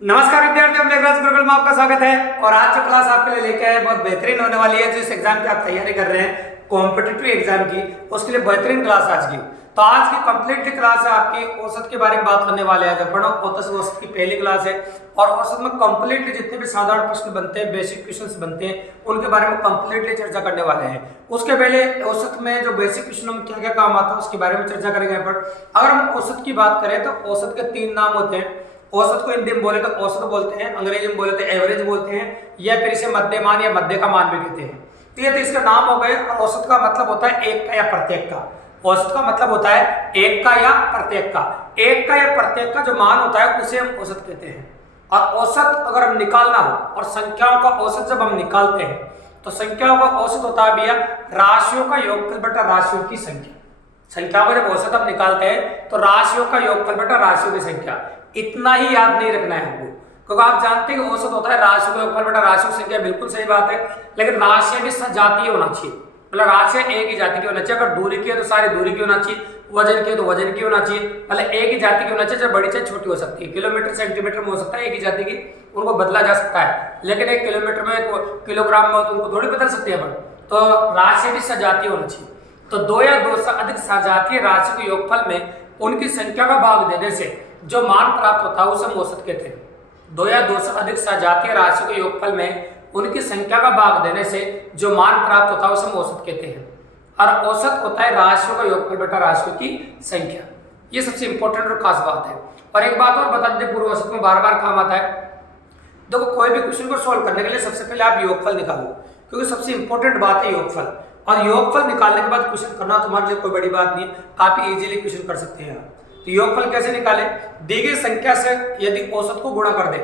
नमस्कार विद्यार्थियों, मेघराज गुरुकुल में आपका स्वागत है। और आज जो क्लास आपके लिए लेके आए बहुत बेहतरीन होने वाली है। जो इस एग्जाम की आप तैयारी कर रहे हैं कॉम्पिटिटिव एग्जाम की, उसके लिए बेहतरीन क्लास आज की। तो आज की कंप्लीटली क्लास है आपकी औसत के बारे में बात करने वाले हैं। जब पढ़ो औसत की पहली क्लास है और औसत में कंप्लीटली जितने भी साधारण प्रश्न बनते हैं, बेसिक क्वेश्चंस बनते हैं, उनके बारे में कंप्लीटली चर्चा करने वाले हैं। उसके पहले औसत में जो बेसिक क्वेश्चनों में क्या क्या काम आता है उसके बारे में चर्चा करेंगे। पर अगर हम औसत की बात करें तो औसत के 3 नाम होते हैं। औसत को हिंदी में बोले तो औसत बोलते हैं, अंग्रेजी में बोले तो एवरेज बोलते हैं, या फिर इसे मध्यमान या मध्य का मान भी कहते हैं। तो ये तो इसका नाम हो गए। और औसत का मतलब होता है एक का या प्रत्येक का। औसत का मतलब होता है एक का या प्रत्येक का। एक का या प्रत्येक का जो मान होता है उसे हम औसत कहते हैं। और औसत अगर हम निकालना हो, और संख्याओं का औसत जब हम निकालते हैं तो संख्याओं का औसत होता है भैया राशियों का योगफल बटा राशियों की संख्या। संख्याओं का जब औसत हम निकालते हैं तो राशियों का योगफल बटा राशियों की संख्या। इतना ही याद नहीं रखना है हमको, क्योंकि आप जानते हैं कि औसत होता है राशियों का योगफल बटा राशियों की संख्या। बिल्कुल सही बात है, लेकिन राशियां भी सजातीय होना चाहिए। मतलब राशियां एक ही जाति की होना चाहिए। अगर दूरी की है तो सारी दूरी की होना चाहिए, वजन की है तो वजन की होना चाहिए। मतलब एक ही जाति की होना चाहिए। चाहे बड़ी चाहे छोटी हो सकती है, किलोमीटर सेंटीमीटर में हो सकता है एक ही जाति की, उनको बदला जा सकता है। लेकिन एक किलोमीटर में किलोग्राम में हो तो उनको थोड़ी बदल सकते हैं अपन। तो राशि भी सजातीय होना चाहिए। तो 2 या 2 से अधिक सजातीय राशि के योगफल में उनकी संख्या का भाग देने से जो मान प्राप्त होता है उसे हम औसत कहते हैं। 2 या 2 से अधिक सजातीय राशि के योगफल में उनकी संख्या का भाग देने से जो मान प्राप्त होता है उसे हम औसत कहते हैं। और औसत होता है राशियों का योगफल बटा राशियों की संख्या। ये सबसे इंपॉर्टेंट और खास बात है। और एक बात और बता दें, पूर्व औसत में बार बार काम आता है। देखो, कोई भी क्वेश्चन को सोल्व करने के लिए सबसे पहले आप योगफल निकालो, क्योंकि सबसे इंपॉर्टेंट बात है योगफल। और योगफल निकालने के बाद क्वेश्चन करना तुम्हारे लिए कोई बड़ी बात नहीं है, काफी इजीली क्वेश्चन कर सकते हैं। तो योगफल कैसे निकाले? दी गई संख्या से यदि औसत को गुणा कर दे,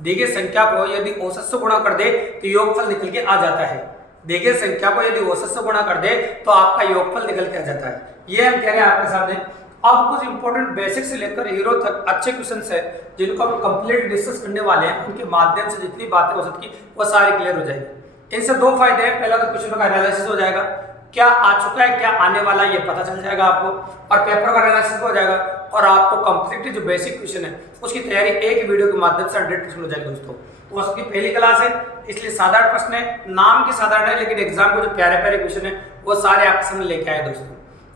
दी गई संख्या को यदि औसत से गुणा कर दे तो योगफल निकल के आ जाता है। दी गई संख्या को यदि औसत से गुणा कर दे तो आपका योगफल निकल के आ जाता है। ये हम कह रहे हैं आपके सामने। अब कुछ इंपॉर्टेंट बेसिक से लेकर हीरो तक अच्छे क्वेश्चन है जिनको हम कंप्लीट डिस्कस करने वाले हैं। उनके माध्यम से जितनी बातें औसत की वो सारी क्लियर हो जाएगी। इनसे 2 फायदे हैं। पहला तो क्वेश्चन का एनालिसिस हो जाएगा, क्या आ चुका है क्या आने वाला है ये पता चल जाएगा आपको, और पेपर का एनालिसिस हो जाएगा। और आपको कंप्लीटली जो बेसिक क्वेश्चन है उसकी तैयारी एक वीडियो के माध्यम से 100% हो जाएगी दोस्तों। तो उसकी पहली क्लास है, इसलिए साधारण प्रश्न है, नाम की साधारण है, लेकिन एग्जाम को जो प्यारे प्यारे क्वेश्चन है वो सारे आपके सामने लेके आए दोस्तों।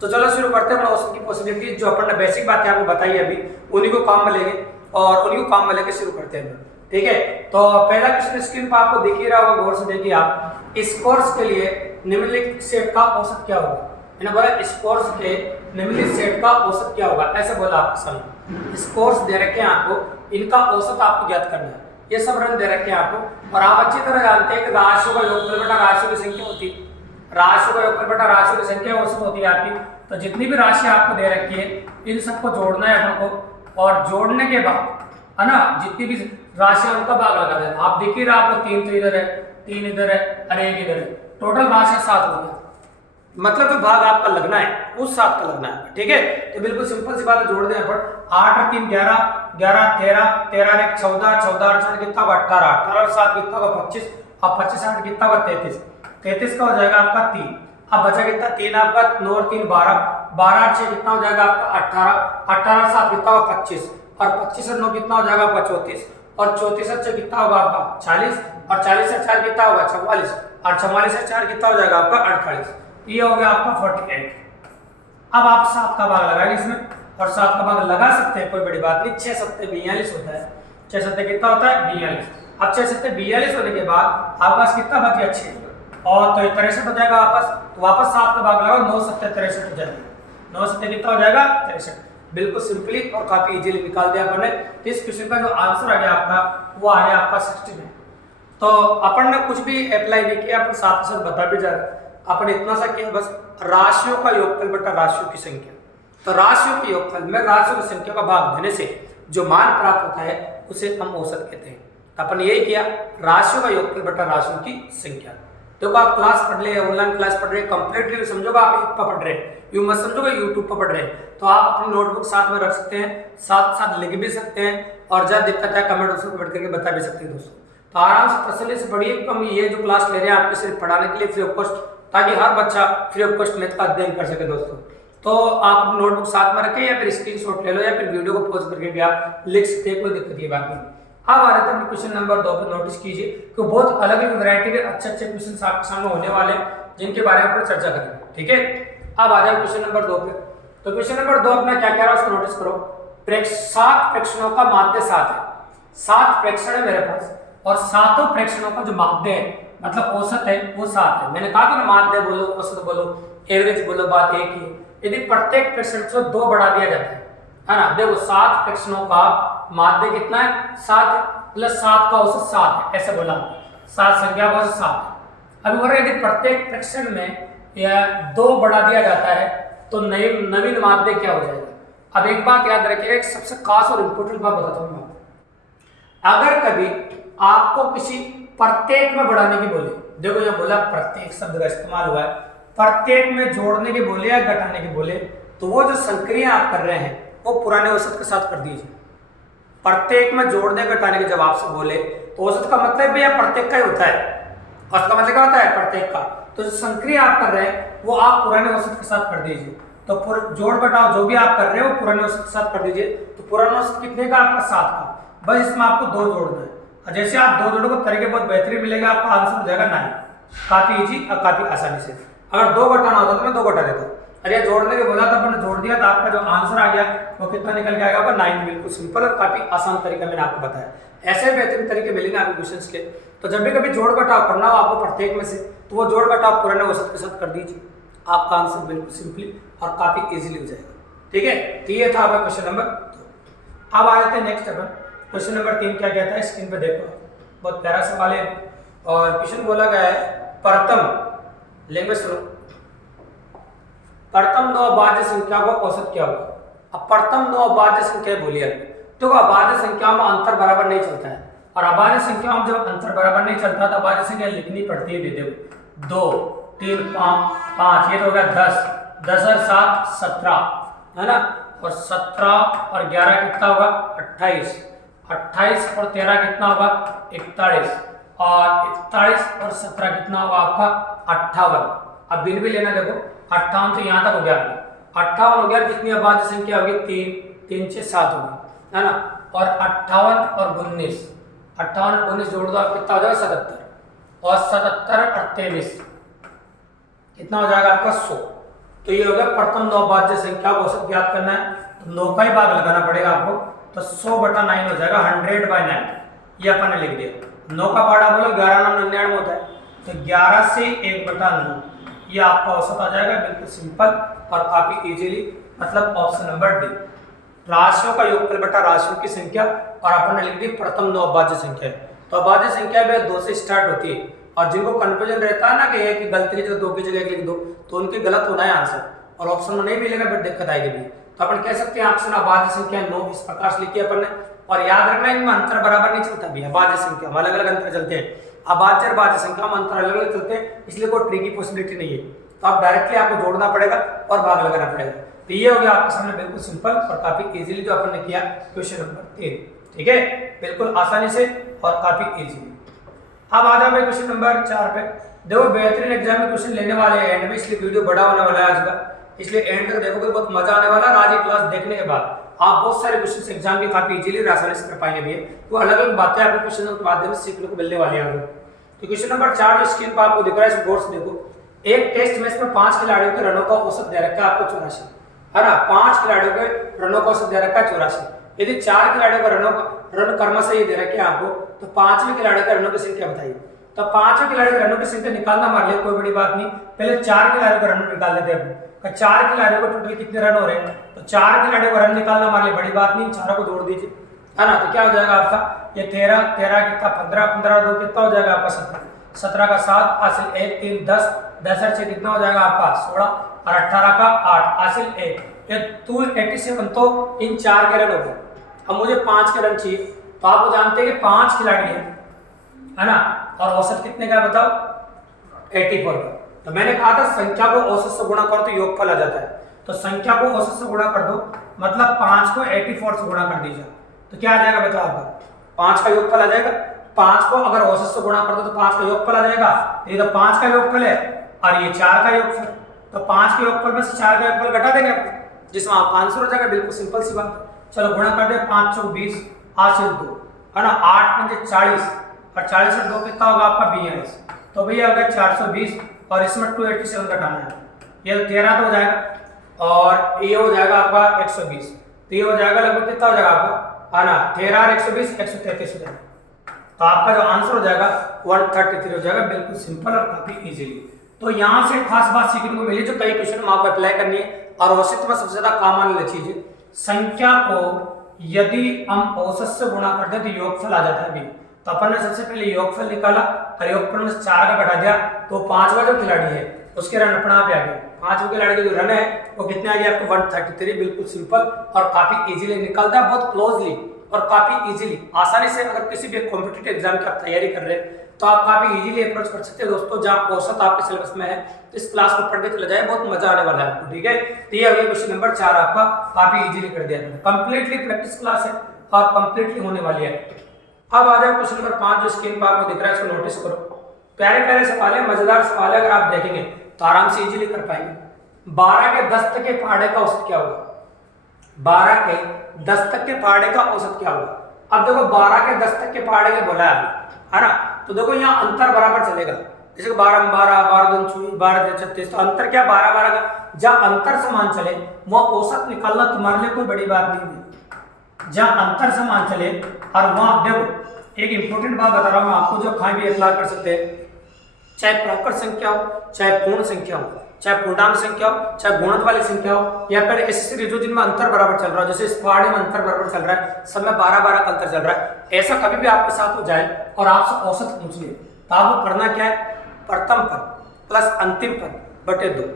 तो चलो शुरू करते हैं। औसत की पॉसिबिलिटी जो अपन ने बेसिक बातें आपको बताई अभी, उन्हीं को काम में लेंगे और उन्हीं को काम में लेके शुरू करते हैं। ठीक है, तो पहला क्वेश्चन स्क्रीन पर आपको दिख ही रहा होगा, गौर से देखिए आप। इस कोर्स के लिए निम्नलिखित सेट का औसत क्या होगा? मैंने बोला इस कोर्स के निम्नलिखित सेट का औसत क्या होगा, ऐसे बोला आपके सामने। इस कोर्स दे रखे हैं आपको, इनका औसत आपको ज्ञात करना है। ये सब रन दे रखे हैं आपको। और आप अच्छी तरह जानते हैं कि राशियों का योगफल बटा राशियों की संख्या होती है। राशियों का योगफल बटा राशियों की संख्या औसत होती है आपकी। तो जितनी भी राशि आपको दे रखी है इन सबको जोड़ना है आपको, और जोड़ने के बाद है ना जितनी भी राशि उनका भाग लगा देना। आप देखिए रहा आपको 3 तो इधर है, 3 इधर है और 1 इधर है, टोटल राशि 7 हो गया। मतलब जो भाग आपका लगना है उस 7 का लगना है। ठीक है, तो बिल्कुल सिंपल सी बात है, जोड़ दें पर 8 और 3 11, 11 13, 13 और 1 14, 14 और 4 कितना होगा 18, 18 और 7 कितना होगा 25, अब 25 8 कितना होगा 33, 33 का हो जाएगा आपका 3। अब बचा कितना 3 आपका, 9 और 3 12, 12 और 6 कितना हो जाएगा आपका 18, 18 और 7 कितना होगा 25, और 25 और 9 कितना हो जाएगा आपका 34, और 34 और 6 कितना होगा आपका 40, और 40 और 4 कितना होगा 44, और 44 और 4 कितना हो जाएगा आपका 48। ये हो गया आपका 48। अब आप 7 का भाग लगाएंगे इसमें, और 7 का भाग लगा सकते हैं, कोई बड़ी बात नहीं। 6 7 42 होता है, 6 7 कितना होता है 42। अब 6 7 42 होने के बाद आपके पास कितना बच गया 6, और तो 63 हो जाएगा वापस। तो वापस 7 का भाग लगाओ, 9 7 63 हो जाएगा, 9 7 कितना हो जाएगा 63। बिल्कुल सिंपली और काफी इजीली निकाल दिया अपन ने। इस क्वेश्चन का जो आंसर आ गया आपका वो आ गया आपका 69। तो अपन ने कुछ भी अप्लाई नहीं किया, अपन साथ साथ बता भी जा रहे। अपन इतना सा किया बस, राशियों का योगफल बटा राशियों की संख्या। तो राशियों के योगफल में राशियों की संख्या का भाग देने से जो मान प्राप्त होता है उसे हम औसत कहते हैं। तो अपन यही किया, राशियों का योगफल बटा राशियों की संख्या। देखो आप क्लास पढ़ ले, ऑनलाइन क्लास पढ़ रहे, कंप्लीटली समझोगा आप एक पर पढ़ रहे, यू मत समझोगे यूट्यूब पर पढ़ रहे। तो आप अपनी नोटबुक साथ में रख सकते हैं, साथ साथ लिख भी सकते हैं, और जब दिक्कत है कमेंट बॉक्स में बैठ करके बता भी सकते हैं दोस्तों। तो आराम से तसल्ली से पढ़िए। हम ये जो क्लास ले रहे हैं आपके सिर्फ पढ़ाने के लिए फ्री ऑफ कॉस्ट, ताकि हर बच्चा फ्री ऑफ कॉस्ट मैथ का अध्ययन कर सके दोस्तों। तो आप नोटबुक साथ में रखें, या फिर स्क्रीनशॉट ले लो, या फिर वीडियो को पॉज करके भी आप लिख सकते हैं, कोई दिक्कत की बात नहीं। अब आ जाते हैं क्वेश्चन नंबर 2 पर। नोटिस कीजिए कि बहुत अलग अलग वैरायटी के अच्छे अच्छे क्वेश्चन आपके सामने होने वाले हैं, जिनके बारे में चर्चा करेंगे। ठीक है, अब आ जाए क्वेश्चन नंबर 2 पे। तो क्वेश्चन नंबर 2 अपना क्या कह रहा है उसको नोटिस करो। 7 प्रेक्षणों का माध्य 7 है। 7 प्रेक्षण है मेरे पास और सातों प्रेक्षणों का जो माध्य है मतलब औसत है वो 7 है। मैंने कहा था ना, माध्य बोलो, औसत बोलो, एवरेज बोलो, बात एक ही है। यदि प्रत्येक प्रेक्षण से 2 बढ़ा दिया जाता है ना, देखो 7 प्रेक्षणों का माध्य कितना है 7 प्लस 7 का औसत 7 है, ऐसे बोला 7 संख्या का औसत 7 है। अभी बोल रहे यदि प्रत्येक प्रेक्षण में या 2 बढ़ा दिया जाता है तो नवीन माध्य क्या हो जाएगा। अब एक बात याद रखिएगा, एक सबसे खास और इंपॉर्टेंट बात बताता हूं मैं। अगर कभी आपको किसी प्रत्येक में बढ़ाने की बोले, देखो यहाँ बोला प्रत्येक शब्द का इस्तेमाल हुआ है, प्रत्येक में जोड़ने की बोले या घटाने की बोले, तो वो जो संक्रिया आप कर रहे हैं वो पुराने औसत के साथ कर दीजिए। प्रत्येक में जोड़ने घटाने के जब आपसे बोले तो औसत का मतलब भी प्रत्येक का ही होता है। औसत का मतलब क्या होता है, प्रत्येक का। तो जो संक्रिया आप कर रहे हैं वो आप पुराने औसत के साथ कर दीजिए। तो जोड़ घटाव जो भी आप कर रहे हैं वो पुराने औसत के साथ कर दीजिए। तो पुराना औसत कितने का आपका 7 का, बस इसमें आपको 2 जोड़ना है। और जैसे आप 2 जोड़ोगे तरीके बहुत बेहतरीन मिलेगा, आपका आंसर हो जाएगा 9। काफी इजी और काफी आसानी से। अगर 2 घटाना होता तो मैं 2 घटा देता, अरे जोड़ने के बोला था मैंने जोड़ दिया, तो आपका जो आंसर आ गया वो कितना निकल के आएगा, 9। बिल्कुल सिंपल और काफी आसान तरीका मैंने आपको बताया। ऐसे बेहतरीन तरीके मिलेंगे आपको क्वेश्चंस के। तो जब भी कभी जोड़ घटाव करना हो आपको प्रत्येक में से, तो वो जोड़ घटाव पुराने औसत के साथ कर दीजिए, आपका आंसर बिल्कुल सिंपली और काफी इजीली हो जाएगा। ठीक है, तो ये था आपका क्वेश्चन नंबर 2। अब आ जाते हैं नेक्स्ट अपन क्वेश्चन नंबर 3 क्या कहता है, स्क्रीन पे देखो, बहुत प्यारा सवाल है। और क्वेश्चन बोला गया है प्रथम लैंग्वेज सुनो, प्रथम 9 अभाज्य संख्या को औसत क्या होगा। अब प्रथम 9 अभाज्य संख्या बोलिए, तो अभाज्य संख्याओं में अंतर बराबर नहीं चलता है, और अभाज्य संख्याओं में जब अंतर बराबर नहीं चलता तो अभाज्य संख्या लिखनी पड़ती है। देखो 2 3 5, ये तो हो गया 10, 10 और 7 17 है ना, और 17 और 11 कितना होगा 28, 28 और 13 कितना होगा 41, और 41 और 17 कितना होगा आपका 58। अब बिन भी लेना, देखो 58 तो यहाँ तक हो गया, 58 हो गया, कितनी अभाज्य संख्या होगी 3, 3 से 7 होगी है ना, और 58 और 19, 58 और 19 जोड़ दो आप कितना हो जाएगा 77, और 77 और 23 कितना हो जाएगा आपका 100। तो ये हो गया प्रथम 9 अभाज्य संख्या को औसत ज्ञात करना है, तो 9 का ही भाग लगाना पड़ेगा आपको, तो 100/9 हो जाएगा, 100/9 ये अपन ने लिख दिया। 9 का पाड़ा बोलो 11 9 99 होता है, तो 11 से 1/9 ये आपका औसत आ जाएगा, बिल्कुल सिंपल और काफी इजीली, मतलब ऑप्शन नंबर डी, राशियों का योगफल बटा राशियों की संख्या, और अपन ने लिख दी प्रथम 9 अभाज्य संख्या। तो अभाज्य संख्या भी 2 से स्टार्ट होती है, और जिनको कन्फ्यूजन रहता है ना कि एक की गलती की जगह 2 की जगह 1 लिख दो, तो उनके गलत होना है आंसर, और ऑप्शन में नहीं मिलेगा फिर दिक्कत आएगी भी। तो अपन कह सकते हैं ऑप्शन अभाज्य संख्या 9 इस प्रकार से लिखी अपन ने। और याद रखना इनमें अंतर बराबर नहीं चलता भी, अभाज्य संख्या में अलग अलग अंतर चलते हैं, अभाज्य और भाज्य संख्या में अंतर अलग अलग चलते हैं, इसलिए कोई ट्रिक की पॉसिबिलिटी नहीं है। तो आप डायरेक्टली आपको जोड़ना पड़ेगा और भाग लगाना पड़ेगा। तो ये हो गया आपके सामने बिल्कुल सिंपल और काफी इजीली जो अपन ने किया क्वेश्चन नंबर 3। ठीक है, बिल्कुल आसानी से और काफी इजीली। अब आ जाओ क्वेश्चन नंबर 4 पे। देखो बेहतरीन एग्जाम में क्वेश्चन लेने वाले हैं एंड में, इसलिए वीडियो बड़ा होने वाला है आज का, इसलिए एंड तक देखोगे बहुत मजा आने वाला है। आज ये क्लास देखने के बाद आप बहुत सारे क्वेश्चन एग्जाम के काफी इजीली और आसानी से कर पाएंगे भी, वो अलग अलग बातें आपको क्वेश्चन के माध्यम से सीखने को मिलने वाली है। तो क्वेश्चन नंबर 4 जो स्क्रीन पर आपको दिख रहा है, इसको गौर से देखो। एक टेस्ट मैच में 5 खिलाड़ियों के रनों का औसत दे रखा है आपको 84 है ना, 5 खिलाड़ियों के रनों का औसत दे रखा है 84। यदि 4 खिलाड़ियों का रन क्रमशः ये दे रखे हैं आपको, तो 5वें खिलाड़ी का रनों की संख्या बताइए। तो 5वें खिलाड़ी के रनों की संख्या निकालना मान लिया, कोई बड़ी बात नहीं, पहले 4 खिलाड़ियों का रन निकाल लेते हैं। 4 खिलाड़ियों को टोटल कितने रन हो रहे हैं, तो 4 खिलाड़ियों का रन निकालना मान लिया, बड़ी बात नहीं, चारों को जोड़ दीजिए है ना, तो क्या हो जाएगा आपका ये 13 कितना 15 15 2 कितना हो जाएगा आपका 17, 17 का 7 हासिल 1 3 10 10 से कितना हो जाएगा आपका 16, और 18 का 8 हासिल 1, ये 287 तो इन 4 के रन हो गए। अब मुझे 5 के रन चाहिए, तो आपको जानते हैं कि 5 खिलाड़ी है ना, और औसत कितने का बताओ 84 का। तो मैंने कहा था संख्या को औसत से गुणा करो तो योगफल आ जाता है, तो संख्या को औसत से गुणा कर दो, मतलब 5 को 84 से गुणा कर दीजिए, तो क्या आ जाएगा बताओ आपका 5 का योगफल आ जाएगा। 5 को अगर औसत से गुणा कर दो तो 5 का योगफल आ जाएगा, ये तो 5 का योगफल है और ये 4 का योगफल, तो 5 के योगफल में से 4 का योगफल घटा देंगे जिसमें आपका आंसर हो जाएगा, बिल्कुल सिंपल सी बात। चलो गुणा कर दे, 5 चौक 20 हासिल 2 है ना, 8 पंजे 40 और 40 से 2 कितना होगा आपका 42, तो भैया हो गया 420 और इसमें 287 घटाना है, ये 13 तो हो जाएगा और ये हो जाएगा आपका 120, तो ये हो जाएगा लगभग कितना हो जाएगा आपका, है ना, 13 और 120 133 हो जाएगा। तो आपका जो आंसर हो जाएगा 133 हो जाएगा, बिल्कुल सिंपल और काफी इजीली। तो यहाँ से खास बात सीखने को मिली, जो कई क्वेश्चन में आपको अप्लाई करनी है और औसत में सबसे ज्यादा काम आने वाली चीज है, संख्या को यदि हम औसत से गुणा कर दें तो योगफल आ जाता है अभी। तो अपन ने सबसे पहले योगफल निकाला और योगफल में 4 का घटा दिया, तो 5वां जो खिलाड़ी है उसके रन अपना आप आ गए, 5वें खिलाड़ी के जो रन है वो कितने आ गए आपको 133, बिल्कुल सिंपल और काफी इजीली निकलता है, बहुत क्लोजली और काफी इजीली आसानी से। अगर किसी भी कॉम्पिटिटिव एग्जाम की आप तैयारी कर रहे हैं तो आप काफी इजीली अप्रोच कर सकते हैं दोस्तों, जहां औसत आपके सिलेबस में है। तो इस क्लास को पढ़ के चला जाए, बहुत मजा आने वाला है आपको, ठीक है। तो ये अगले क्वेश्चन नंबर 4 आपका काफी इजीली कर दिया जाए, कंप्लीटली प्रैक्टिस क्लास है और कंप्लीटली होने वाली है। अब आ जाओ क्वेश्चन नंबर 5, जो स्क्रीन पर आपको दिख रहा है, इसको नोटिस करो। प्यारे प्यारे सवाल है, मजेदार सवाल है, अगर आप देखेंगे तो आराम से इजीली कर पाएंगे। 12 के 10 तक के पहाड़े का औसत क्या होगा, 12 के 10 तक के पहाड़े का औसत क्या होगा। अब देखो 12 के 10 तक के पहाड़े के बोला है ना, तो देखो यहाँ अंतर बराबर चलेगा, जैसे 12 12 12 2 24 12 36, तो अंतर क्या 12 12 का, जहाँ अंतर समान चले वह औसत निकालना तुम्हारे लिए कोई बड़ी बात नहीं है। जहाँ अंतर समान चले और वहां देखो एक इंपॉर्टेंट बात बता रहा हूँ आपको, जो कहीं भी अप्लाई कर सकते हैं, चाहे प्राकृत संख्या हो, चाहे पूर्ण संख्या हो, चाहे पूर्णांक संख्या हो, चाहे गुणज वाली संख्या हो, या फिर ऐसी सीरीज हो जिनमें अंतर बराबर चल रहा है, जैसे इस पहाड़ी में अंतर बराबर चल रहा है, सब में 12 12 का अंतर चल रहा है, ऐसा कभी भी आपके साथ हो जाए और आपसे औसत पूछ ले, तो आपको करना क्या है, प्रथम पद प्लस अंतिम पद बटे 2,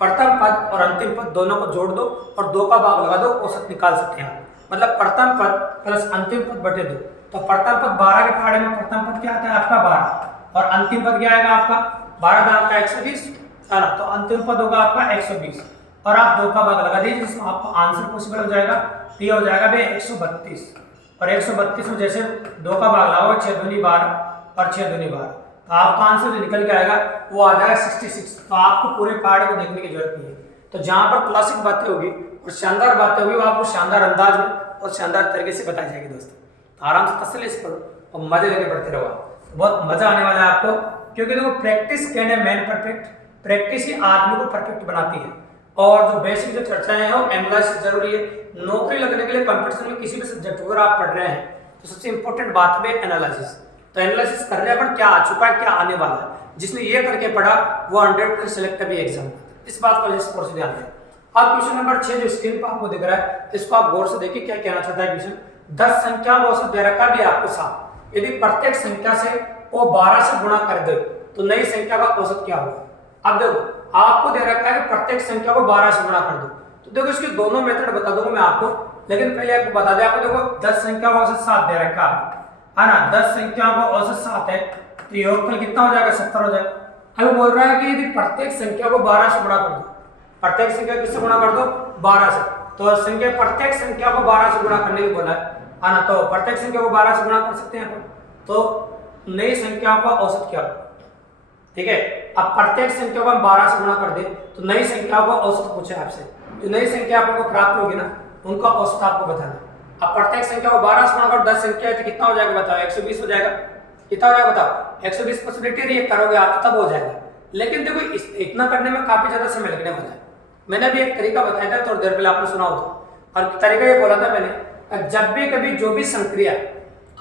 प्रथम पद और अंतिम पद दोनों को जोड़ दो और 2 का भाग लगा दो, औसत निकाल सकते हैं। मतलब प्रथम पद प्लस अंतिम पद बटे 2, तो प्रथम पद 12 के पहाड़े में प्रथम पद क्या आता है आपका 12 और अंतिम पद क्या आएगा आपका 12 का आपका 120 है ना, तो अंतिम पद होगा आपका 120 और आप 2 का भाग लगा दीजिए, जिसमें आपका आंसर पॉसिबल हो जाएगा, तो ये हो जाएगा भाई 132 और 132 में जैसे 2 का भाग लगाओ 6 दूनी 12 और 6 दूनी 12, तो आपका आंसर जो निकल के आएगा वो आ जाएगा 66। तो आपको पूरे पहाड़ को देखने की जरूरत नहीं है, तो जहां पर क्लासिक बातें होगी और शानदार बातें होगी वो आपको शानदार अंदाज में और शानदार तरीके से बताई जाएगी दोस्तों। तो आराम से तसल्ली से पढ़ो और मजे लेके पढ़ते रहो, बहुत मजा आने वाला है आपको, क्योंकि देखो प्रैक्टिस कहने मैन परफेक्ट, प्रैक्टिस ही आदमी को परफेक्ट बनाती है। और जो बेसिक जो चर्चाएं हैं वो एनालिसिस जरूरी है, नौकरी लगने के लिए कंपटीशन में किसी भी सब्जेक्ट अगर आप पढ़ रहे हैं तो सबसे इंपॉर्टेंट बात है एनालिसिस। तो एनालिसिस करने पर क्या आ चुका है, क्या आने वाला है, जिसने ये करके पढ़ा वो 100% सिलेक्ट भी एग्जाम, इस बात पर स्पोर्ट्स ध्यान दें। अब क्वेश्चन नंबर 6 जो स्क्रीन पर आपको दिख रहा है, इसको आप गौर से देखिए क्या कहना चाहता है क्वेश्चन। 10 संख्या को औसत दे रखा भी आपको 7, यदि प्रत्येक संख्या से को 12 से गुणा कर दे तो नई संख्या का औसत क्या होगा। अब देखो आपको दे रखा है कि प्रत्येक संख्या को 12 से गुणा कर दो, तो देखो इसके दोनों मेथड बता दूंगा मैं आपको, लेकिन पहले आपको बता दें, आपको देखो 10 संख्या को औसत 7 दे रखा है ना, 10 संख्या को औसत 7 है, तो योगफल कितना हो जाएगा 70 हो जाएगा। अभी बोल रहा है कि यदि प्रत्येक संख्या को 12 से गुणा कर दो, प्रत्येक संख्या किससे गुणा कर दो 12 से, तो संख्या प्रत्येक संख्या को 12 से गुणा करने की बोला है ना, तो प्रत्येक संख्या को 12 से गुणा कर सकते हैं, तो नई संख्या का औसत क्या होगा, ठीक है। अब प्रत्येक संख्या को हम 12 से गुणा कर दे तो नई संख्या का औसत पूछे आपसे, जो नई संख्या आपको प्राप्त होगी ना उनका औसत आपको बताना। अब प्रत्येक संख्या को 12 से गुणा कर 10 संख्या है तो कितना हो जाएगा बताओ, 120 हो जाएगा, कितना हो जाएगा बताओ, 120 पॉसिबिलिटी ये करोगे आप तब हो जाएगा। लेकिन देखो इतना करने में काफी ज्यादा समय लगने वाला है। मैंने अभी एक तरीका बताया था थोड़ी देर पहले, आपने सुना हो, और तरीका ये बोला था मैंने, जब भी कभी जो भी संक्रिया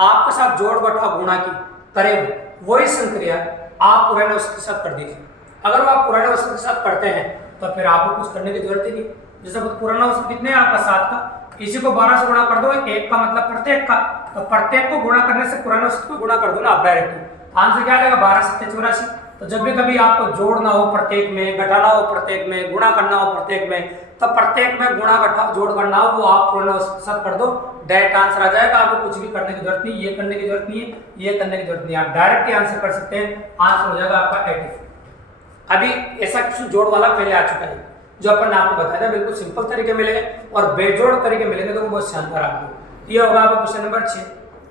आपके साथ जोड़ घटाव गुणा की करेंगे वही संक्रिया आप पुराने औसत के साथ कर दीजिए। अगर वो आप पुराने औसत के साथ करते हैं तो फिर आपको कुछ करने की जरूरत ही नहीं। जैसे पुराना औसत कितने है आपका 7 का, इसी को 12 से गुणा कर दो, 1 का मतलब प्रत्येक का, तो प्रत्येक को गुणा करने से पुराने औसत को गुणा कर दो ना आप डायरेक्ट, आंसर क्या आएगा 12 7 84। तो जब भी कभी आपको जोड़ना हो प्रत्येक में, घटाना हो प्रत्येक में, गुणा करना हो प्रत्येक में, तो प्रत्येक में गुणा घटा जोड़ करना हो वो आप पुराने औसत के साथ कर दो, डायरेक्ट आंसर आ जाएगा। आपको कुछ भी करने की जरूरत नहीं, ये करने की जरूरत नहीं है, ये करने की जरूरत नहीं है, आप डायरेक्ट ही आंसर कर सकते हैं, आंसर हो जाएगा आपका 84। अभी ऐसा कुछ जोड़ वाला पहले आ चुका है जो अपन ने आपको बताया था, बिल्कुल सिंपल तरीके मिलेंगे और बेजोड़ तरीके मिलेंगे, तो वो बहुत शानदार आपको। ये होगा आपका क्वेश्चन नंबर 6।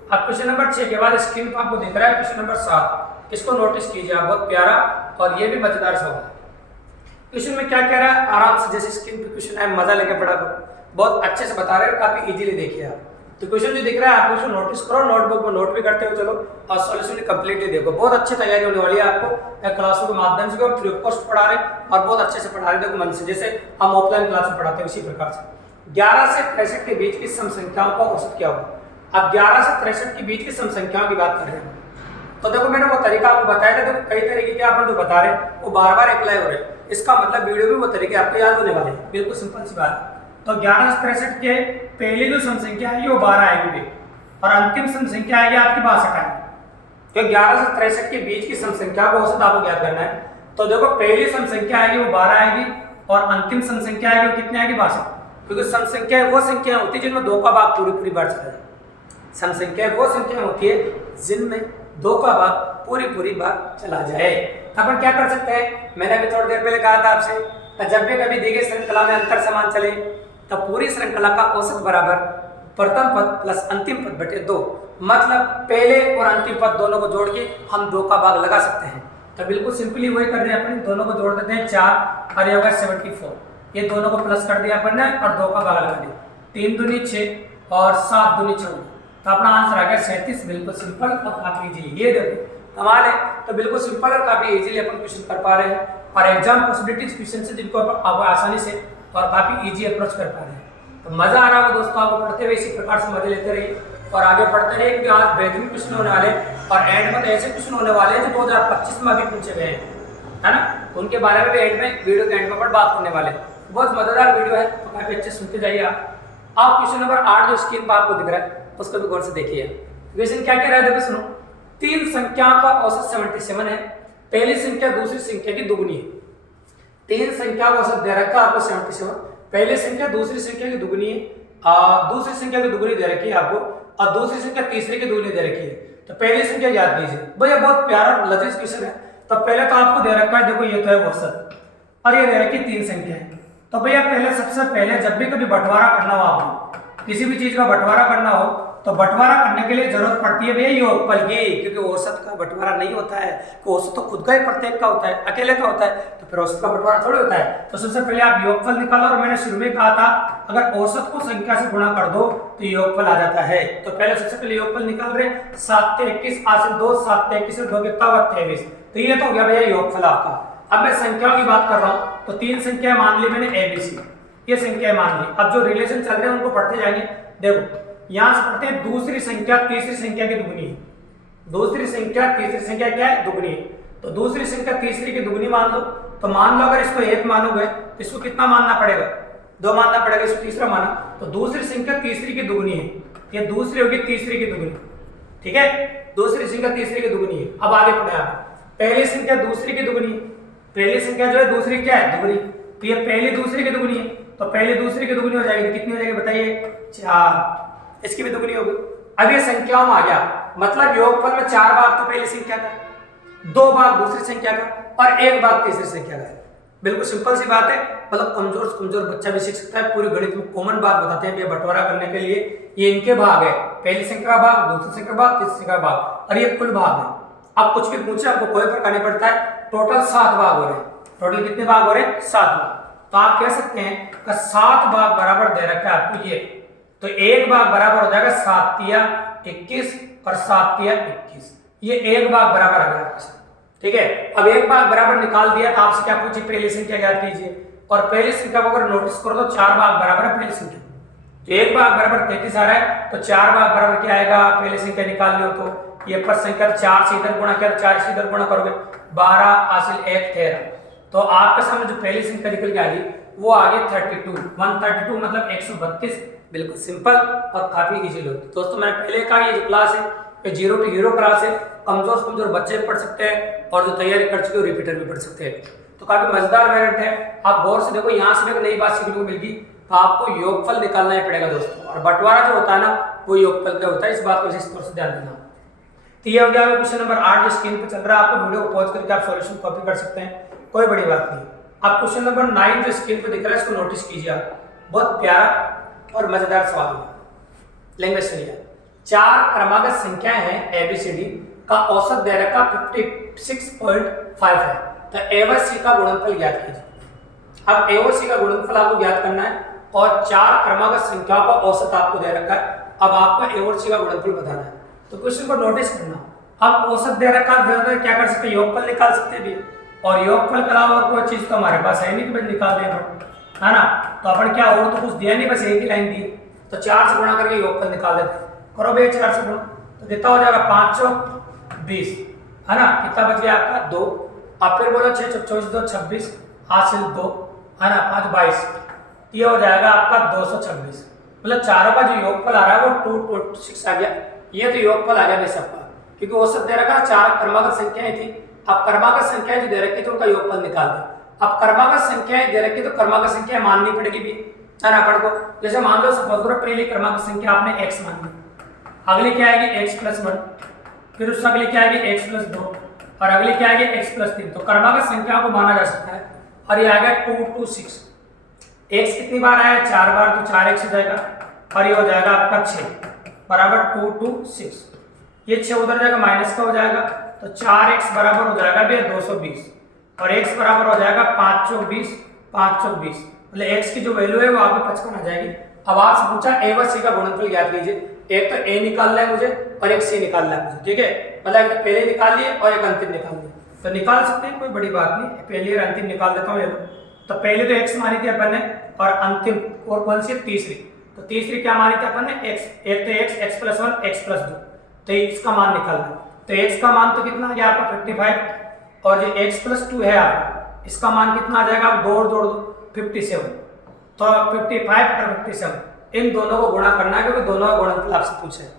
अब क्वेश्चन नंबर 6 के बाद स्क्रीन पर आपको दिख रहा है क्वेश्चन नंबर 7, इसको नोटिस कीजिए आप, बहुत प्यारा और ये भी मजेदार सवाल है। क्वेश्चन में क्या कह रहा है, आराम से जैसे स्क्रीन पे क्वेश्चन है मजा लेके पढ़ा करो, बहुत अच्छे से बता रहे हैं, काफी इजीली देखिए आप। तो क्वेश्चन जो दिख रहा है आप क्वेश्चन नोटिस करो, नोटबुक में नोट भी करते हो चलो, और सॉल्यूशन कंप्लीटली देखो। बहुत अच्छी तैयारी होने वाली है आपको क्लासों के माध्यम से, फ्री ऑफ कॉस्ट पढ़ा रहे और बहुत अच्छे से पढ़ा रहे, देखो मन से, जैसे हम ऑफलाइन क्लास में पढ़ाते हैं उसी प्रकार से। 11 से 63 के बीच की सम संख्याओं का औसत क्या होगा। अब 11 से 63 के बीच की सम संख्याओं की बात कर रहे हैं, तो देखो मैंने वो तरीका आपको बताया था, देखो कई तरीके के अपन जो बता रहे हैं वो बार बार अप्लाई हो रहे हैं, इसका मतलब वीडियो में वो तरीके आपको याद होने वाले हैं, बिल्कुल सिंपल सी बात है। तो 11 से 63 के पहली जो सम संख्या आएगी वो 12 आएगी और अंतिम सम संख्या आएगी आपकी 62 आएगी। तो 11 से 63 के बीच की सम संख्या को औसत आपको ज्ञात करना है। तो देखो पहली सम संख्या आएगी वो 12 आएगी और अंतिम सम संख्या आएगी वो कितनी आएगी 62, क्योंकि सम संख्या वो संख्या होती है जिनमें 2 का भाग पूरी बार चला जाए। सम संख्या वो संख्या होती है जिनमें 2 का भाग पूरी बार चला जाए। अपन क्या कर सकते हैं, मैंने अभी थोड़ी देर पहले कहा था आपसे, जब भी कभी दी गई श्रृंखला में अंतर समान चले तब पूरी श्रृंखला का औसत बराबर प्रथम पद प्लस अंतिम पद बटे 2, मतलब पहले और अंतिम पद दोनों को जोड़ के हम 2 का भाग लगा सकते हैं। तो बिल्कुल सिंपली वही कर रहे हैं अपन, दोनों को जोड़ देते हैं 4 और ये होगा 74, ये दोनों को प्लस कर दिया अपन ने और 2 का भाग लगा दिया, 3 दूनी 6 और 7 दूनी 14, तो अपना आंसर आ गया 37। बिल्कुल सिंपल और काफी इजीली, ये देखो कमाल है। तो बिल्कुल सिंपल और काफी इजीली अपन क्वेश्चन कर पा रहे हैं और एग्जाम पॉसिबिलिटीज क्वेश्चन से जिनको आप आसानी से और काफी इजी अप्रोच कर पा रहे हैं। तो मजा आ रहा होगा दोस्तों आपको पढ़ते हुए, इसी प्रकार से मजे लेते रहिए और आगे पढ़ते रहिए, क्योंकि आज बेहतरीन क्वेश्चन होने वाले और एंड में तो ऐसे क्वेश्चन होने वाले हैं जो 2025 में अभी पूछे गए हैं, है ना, उनके बारे में भी एंड में वीडियो के एंड में बात करने वाले। बहुत मजेदार वीडियो है, तो काफी अच्छे सुनते जाइए आप क्वेश्चन नंबर 8 जो स्क्रीन पर आपको दिख रहा है उसको भी गौर से देखिए। क्वेश्चन क्या कह रहा है देखो सुनो, 3 संख्याओं का औसत 77 है, पहली संख्या दूसरी संख्या की दुगनी है। 3 संख्या का औसत दे रखा है आपको 77, पहली संख्या दूसरी संख्या की दुगनी है, दूसरी संख्या की दुगनी दे रखी है आपको और दूसरी संख्या तीसरी की दुगनी दे रखी है। तो पहली संख्या याद कीजिए भैया, बहुत प्यारा लजीज क्वेश्चन है। तो पहले तो आपको दे रखा है, देखो ये तो है औसत और ये दे रखी 3 संख्या है। तो भैया पहले सबसे पहले जब भी कभी बंटवारा करना हो, आपको किसी भी चीज का बंटवारा करना हो तो बंटवारा करने के लिए जरूरत पड़ती है भैया योगफल की, क्योंकि औसत का बंटवारा नहीं होता है, औसत तो खुद का ही प्रत्येक का होता है, अकेले का होता है, तो फिर औसत का बंटवारा थोड़ी होता है। तो सबसे पहले आप योगफल निकालो और मैंने शुरू में कहा था अगर औसत को संख्या से गुणा कर दो तो योगफल आ जाता है। तो पहले सबसे पहले योगफल निकाल रहे, 7 से 21 हासिल 2, 7 से 21 2 कितना 23, तो ये तो हो गया भैया योगफल आपका। अब मैं संख्याओं की बात कर रहा हूँ, तो 3 संख्या मान ली मैंने ABC, ये संख्या मान ली। अब जो रिलेशन चल रहे हैं उनको पढ़ते जाएंगे। देखो यहां से पढ़ते हैं, दूसरी संख्या तीसरी संख्या की दुगनी है, दूसरी संख्या तीसरी संख्या क्या है दुगनी है, तो दूसरी संख्या तीसरी की दुगनी मान लो। तो मान लो अगर इसको 1 मानोगे तो इसको कितना मानना पड़ेगा 2 मानना पड़ेगा, इसको तीसरा माना, तो दूसरी संख्या तीसरी की दुगनी है, ये दूसरी होगी तीसरी की दुगनी, ठीक है, दूसरी संख्या तीसरी की दुगनी है। अब आगे पढ़े आप, पहली संख्या दूसरी की दुगनी, पहली संख्या जो है दूसरी क्या है दुगनी, तो ये पहली दूसरी की दुगनी है, तो पहली दूसरी की दुगनी हो जाएगी, कितनी हो जाएगी बताइए 4, इसकी भी दुगनी होगी। अब ये संख्याओं में आ गया, मतलब योगफल में 4 भाग तो पहली संख्या का, 2 भाग दूसरी संख्या का और 1 भाग तीसरी संख्या का है। बिल्कुल सिंपल सी बात है, मतलब कमजोर से कमजोर बच्चा भी सीख सकता है। पूरी गणित में कॉमन बात बताते हैं, बंटवारा करने के लिए ये इनके भाग है, पहली संख्या का भाग, दूसरी संख्या का भाग, तीसरी संख्या का भाग और ये कुल भाग है। अब कुछ भी पूछे आपको कोई फर्क नहीं पड़ता है, टोटल 7 भाग हो रहे हैं। टोटल कितने भाग हो रहे हैं 7 भाग। तो आप कह सकते हैं कि 7 भाग बराबर दे रखा है आपको ये, तो 1 भाग बराबर हो जाएगा 7 तिया 21 और 7 तिया 21, ये 1 भाग बराबर आ गया, ठीक है। अब 1 भाग बराबर निकाल दिया तो आपसे क्या पूछिए पहली संख्या याद कीजिए, और पहली संख्या को अगर नोटिस करो तो 4 भाग बराबर है पहली संख्या, तो 1 भाग बराबर 33 आ रहा है, तो 4 भाग बराबर क्या आएगा, पहली संख्या निकाल लो तो ये पर संख्या 4 से इधर गुणा किया, 4 से इधर गुणा करोगे 12 हासिल 1 13, तो आपके सामने जो पहली संख्या निकल के आ गई वो आ गई 32, 132 मतलब 132। बिल्कुल सिंपल और काफी इजी लो दोस्तों। मैंने पहले कहा ये जो क्लास है ये 0 to हीरो क्लास है, कमजोर से कमजोर बच्चे पढ़ सकते हैं और जो तैयारी कर चुके हो रिपीटर भी पढ़ सकते हैं। तो काफी मजेदार वेरिएंट है, आप गौर से देखो, यहाँ से एक नई बात सीखने को मिलगी, तो आपको योगफल निकालना ही पड़ेगा दोस्तों, और बंटवारा जो होता है ना वो योगफल का होता है, इस बात को विशेष तौर से ध्यान देना। तो ये हो गया क्वेश्चन नंबर 8 जो स्क्रीन पर चल रहा है, आपको वीडियो को पॉज करके आप सॉल्यूशन कॉपी कर सकते हैं, कोई बड़ी बात नहीं। आप क्वेश्चन नंबर 9 जो स्क्रीन पर दिख रहा है इसको नोटिस कीजिए आप, बहुत प्यारा और मजेदार सवाल है। लैंग्वेज सुनिए, 4 क्रमागत संख्याएं हैं ABCD का औसत दे रखा 56.5 है, तो A व C का गुणनफल ज्ञात कीजिए। अब A और C का गुणनफल आपको ज्ञात करना है और 4 क्रमागत संख्याओं का औसत आपको दे रखा है अब आपको ए और सी का गुणनफल बताना है। तो क्वेश्चन को नोटिस करना, अब औसत दे रखा है, क्या कर सकते हैं, योगफल निकाल सकते भी, और योगफल के अलावा और कोई चीज तो हमारे पास है नहीं कि भाई निकाल दें है ना। तो अपन क्या, और तो कुछ दिया नहीं, बस एक ही लाइन दी, तो 4 से गुणा करके योगफल निकाल देते हैं। करो भैया 4 से गुणा, तो कितना हो जाएगा 5 चौक 20 है ना, कितना बच गया आपका 2। आप फिर बोलो 6 चौक 24 2 26 हासिल 2 है ना, 5 22, ये हो जाएगा आपका 226। मतलब चारों का जो योगफल आ रहा है वो 226 आ गया। ये तो योगफल आ गया भाई सबका, क्योंकि औसत दे रखा 4 क्रमागत संख्याएं थी। अब क्रमागत संख्याएं जो दे रखी तो उनका योगफल निकाल दो। अब क्रमागत संख्याएं दे रखी तो क्रमागत संख्या माननी पड़ेगी भी है ना अपन को। जैसे मान लो सपोज करो पहली क्रमागत संख्या आपने x मान ली, अगली क्या आएगी x + 1, फिर उससे अगली क्या आएगी x + 2, और अगली क्या आएगी x + 3। तो क्रमागत संख्याओं को माना जा सकता है। और ये आ गया 226, x कितनी बार आया 4 बार, तो 4x हो जाएगा, और ये हो जाएगा आपका 6 बराबर 226। ये 6 उधर जाएगा माइनस का हो जाएगा, तो 4x बराबर हो जाएगा भैया 220, और x बराबर हो जाएगा 5 चौक 20 5 चौक 20, मतलब x की जो वैल्यू है वो आपकी 55 आ जाएगी। अब आपसे पूछा a व c का गुणनफल ज्ञात कीजिए। एक तो a निकालना है मुझे और एक c निकालना है मुझे, ठीक है। मतलब एक तो पहले निकाल लिए और एक अंतिम निकाल लिए, तो निकाल सकते हैं, कोई बड़ी बात नहीं। पहले और अंतिम निकाल देता हूँ। तो पहले तो x मानी थी अपन ने, और अंतिम और कौन सी, तीसरी। तो तीसरी क्या मानी थी अपन ने, x। एक तो x + 1 x + 2, तो इसका मान निकालना। तो x का मान तो कितना आ गया आपका 55, और जो x + 2 है आपका, इसका मान कितना आ जाएगा, आप जोड़ दो 57। तो 55 और 57 इन दोनों को गुणा करना है, क्योंकि दोनों का गुणनफल आपसे पूछा है।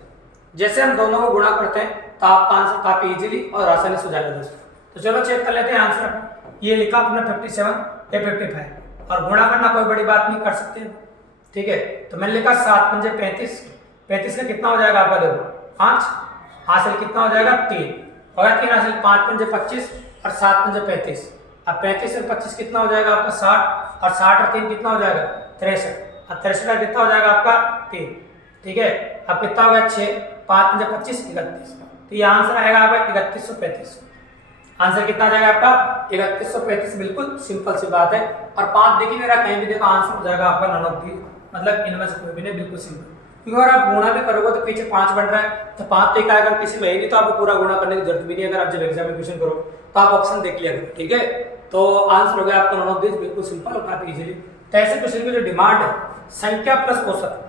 जैसे हम दोनों को गुणा करते हैं तो आपका आंसर काफी इजीली और आसानी से हो जाएगा दोस्तों। तो चलो चेक कर लेते हैं आंसर। ये लिखा अपना 57 या 55, और गुणा करना कोई बड़ी बात नहीं, कर सकते हैं, ठीक है। तो मैंने लिखा 7 पंजे 35, 35 का कितना हो जाएगा आपका, देखो 5 हासिल कितना हो जाएगा 3, और 3 हासिल 5 पंजे 25 और 7 पंजे 35। अब 35 और 25 कितना हो जाएगा आपका 60, और 60 और 3 कितना हो जाएगा 63, और 63 का कितना हो जाएगा आपका 3, ठीक है। अब कितना हो गया 6 5 पंजे 25 31, तो ये आंसर आएगा आपका 3135। आंसर कितना आ जाएगा आपका 3135, बिल्कुल सिंपल सी बात है। और 5 देखिए मेरा कहीं भी देखो आंसर हो जाएगा आपका नन ऑफ दीज, मतलब इनमें से कोई भी नहीं, बिल्कुल सिंपल। क्योंकि अगर आप गुणा भी करोगे तो पीछे 5 बन रहा है, तो 5 तो आएगा, किसी में ही नहीं, तो आपको पूरा गुणा करने की जरूरत भी नहीं। अगर आप जब एग्जामिनेशन करो तो आप ऑप्शन देख लिया करो, ठीक है। तो आंसर हो गया आपका नन ऑफ दीज, बिल्कुल सिंपल और काफी इजीली। तो ऐसे क्वेश्चन की जो डिमांड है, संख्या प्लस औसत,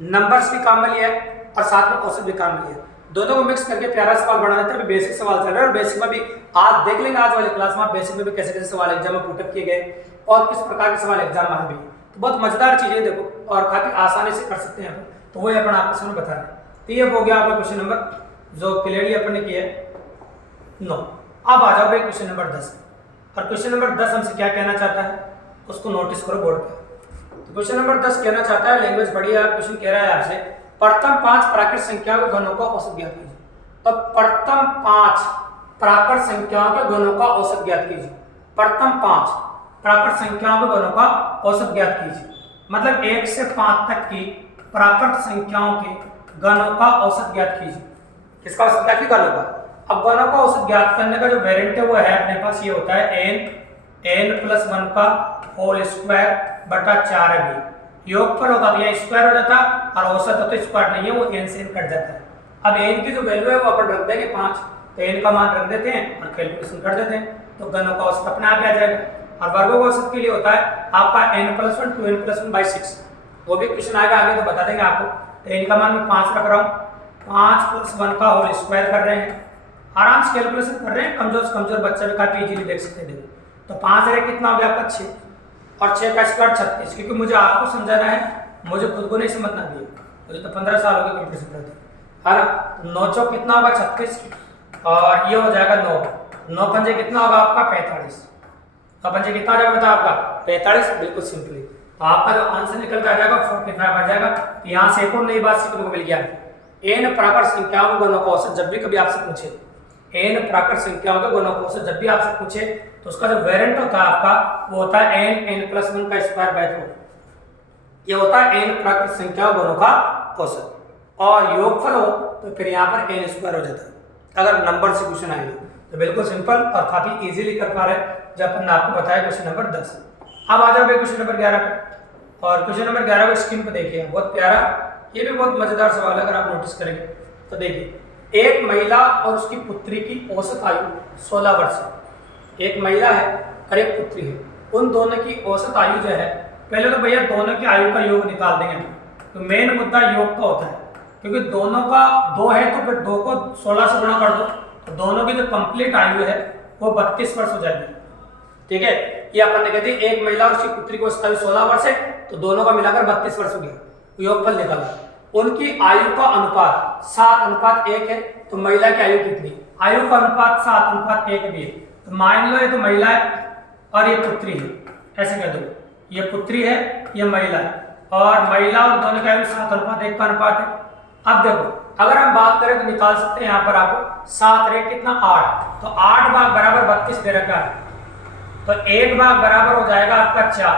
नंबर्स भी काम में लिया है और साथ में औसत भी काम में लिया है, दोनों को मिक्स करके प्यारा सवाल बना देते हैं। अभी बेसिक सवाल चल रहा है, और बेसिक में भी आज देख लेंगे, आज वाली क्लास में आप बेसिक में भी कैसे कैसे सवाल एग्जाम में पुटअप किए गए और किस प्रकार के सवाल एग्जाम में भी, तो बहुत मजेदार चीजें देखो, और काफी आसानी से कर सकते हैं। तो वही अपन आपके सामने बता रहे हैं। तो ये हो गया आपका क्वेश्चन नंबर जो क्लियरली अपन ने किया है 9। अब आ जाओ भाई क्वेश्चन नंबर 10, और क्वेश्चन नंबर 10 हमसे क्या कहना चाहता है उसको नोटिस करो बोर्ड पे। तो क्वेश्चन नंबर 10 कहना चाहता है, लैंग्वेज बढ़िया क्वेश्चन कह रहा है आपसे, प्रथम 5 प्राकृत संख्याओं के घनों का औसत ज्ञात कीजिए। तो प्रथम 5 प्राकृत संख्याओं के घनों का औसत ज्ञात कीजिए। प्रथम 5 प्राकृत संख्याओं के घनों का औसत ज्ञात कीजिए, मतलब 1 से 5 तक की प्राकृत संख्याओं के घनों का औसत ज्ञात कीजिए। किसका औसत ज्ञात घनों का? अब घनों का औसत ज्ञात करने का जो वेरिएंट है वो है अपने पास, ये होता है n+1 का होल स्क्वायर बटा 4b। योगफल होता तो यहाँ स्क्वायर हो जाता, और औसत हो तो स्क्वायर नहीं है, वो n से n कट जाता है। अब n की जो वैल्यू है वो अपन रख देंगे 5, तो n का मान रख देते हैं और कैलकुलेशन कर देते हैं, तो घनों का औसत अपने आप आ जाएगा। और वर्गों का औसत के लिए होता है आपका n+1 2n+1/6, वो भी क्वेश्चन आएगा आगे तो बता देंगे आपको। तो n का मान मैं 5 रख रहा हूँ, 5+1 का होल स्क्वायर कर रहे हैं, आराम से कैलकुलेशन कर रहे हैं, कमजोर से कमजोर बच्चा भी काफी इजीली देख सकते हैं। तो 5 रहे कितना हो गया आपका 6, और 6 का स्क्वायर 36, क्योंकि मुझे आपको समझाना है, मुझे खुद को नहीं समझना दिए, मुझे तो 15 साल हो गए कंप्यूटर पढ़ते है ना। 9 चौक कितना होगा 36, और ये हो जाएगा 9 पंजे कितना होगा आपका 45, 9 पंजे कितना हो जाएगा बता आपका 45, बिल्कुल सिंपली। तो आपका जो आंसर निकल कर आ जाएगा 45 आ जाएगा। तो यहाँ से एक और नई बात सीखने को मिल गया, n प्राकृत संख्याओं के घनों का औसत जब भी कभी आपसे पूछे, n प्राकृत संख्याओं के घनों का औसत जब भी आपसे पूछे, तो उसका जो वेरिएंट होता है आपका वो होता है n+1 का स्क्वायर बाय 4, ये होता है n प्राकृत संख्याओं घनों का औसत। और योगफल हो तो फिर यहाँ पर n स्क्वायर हो जाता है। अगर नंबर से क्वेश्चन आएगा तो बिल्कुल सिंपल और काफी इजीली कर पा रहे हैं, जब हमने आपको बताया क्वेश्चन नंबर 10। अब आ जाओ क्वेश्चन नंबर 11 पे, और क्वेश्चन नंबर 11 को स्क्रीन पे देखिए, बहुत प्यारा ये भी बहुत मजेदार सवाल है, अगर आप नोटिस करेंगे तो देखिए, एक महिला और उसकी पुत्री की औसत आयु 16 वर्ष है। एक महिला है और एक पुत्री है, उन दोनों की औसत आयु जो है, पहले तो भैया दोनों की आयु का योग निकाल देंगे। तो मेन मुद्दा योग का होता है, क्योंकि दोनों का 2 है तो फिर 2 को 16 से गुणा कर दो, तो दोनों की जो कंप्लीट आयु है वो 32 वर्ष हो जाएगी। ठीक है, ये अपन ने कहते हैं एक महिला और उसकी पुत्री की औसत आयु 16 वर्ष है, तो दोनों का मिलाकर 32 वर्ष हो गया। योगफल निकालो। उनकी आयु का अनुपात 7:1 है, तो महिला की आयु कितनी? आयु का अनुपात 7:1 भी है। तो मान लो ये तो महिला है और ये पुत्री है, ऐसे कह दो, ये पुत्री है, ये महिला है, और महिला और दोनों की आयु 7:1 का अनुपात है। अब देखो, अगर हम बात करें तो निकाल सकते हैं यहाँ पर आपको 7 रेट कितना 8, तो 8 भाग बराबर 32 दे रखा है, तो 1 भाग बराबर हो जाएगा आपका 4,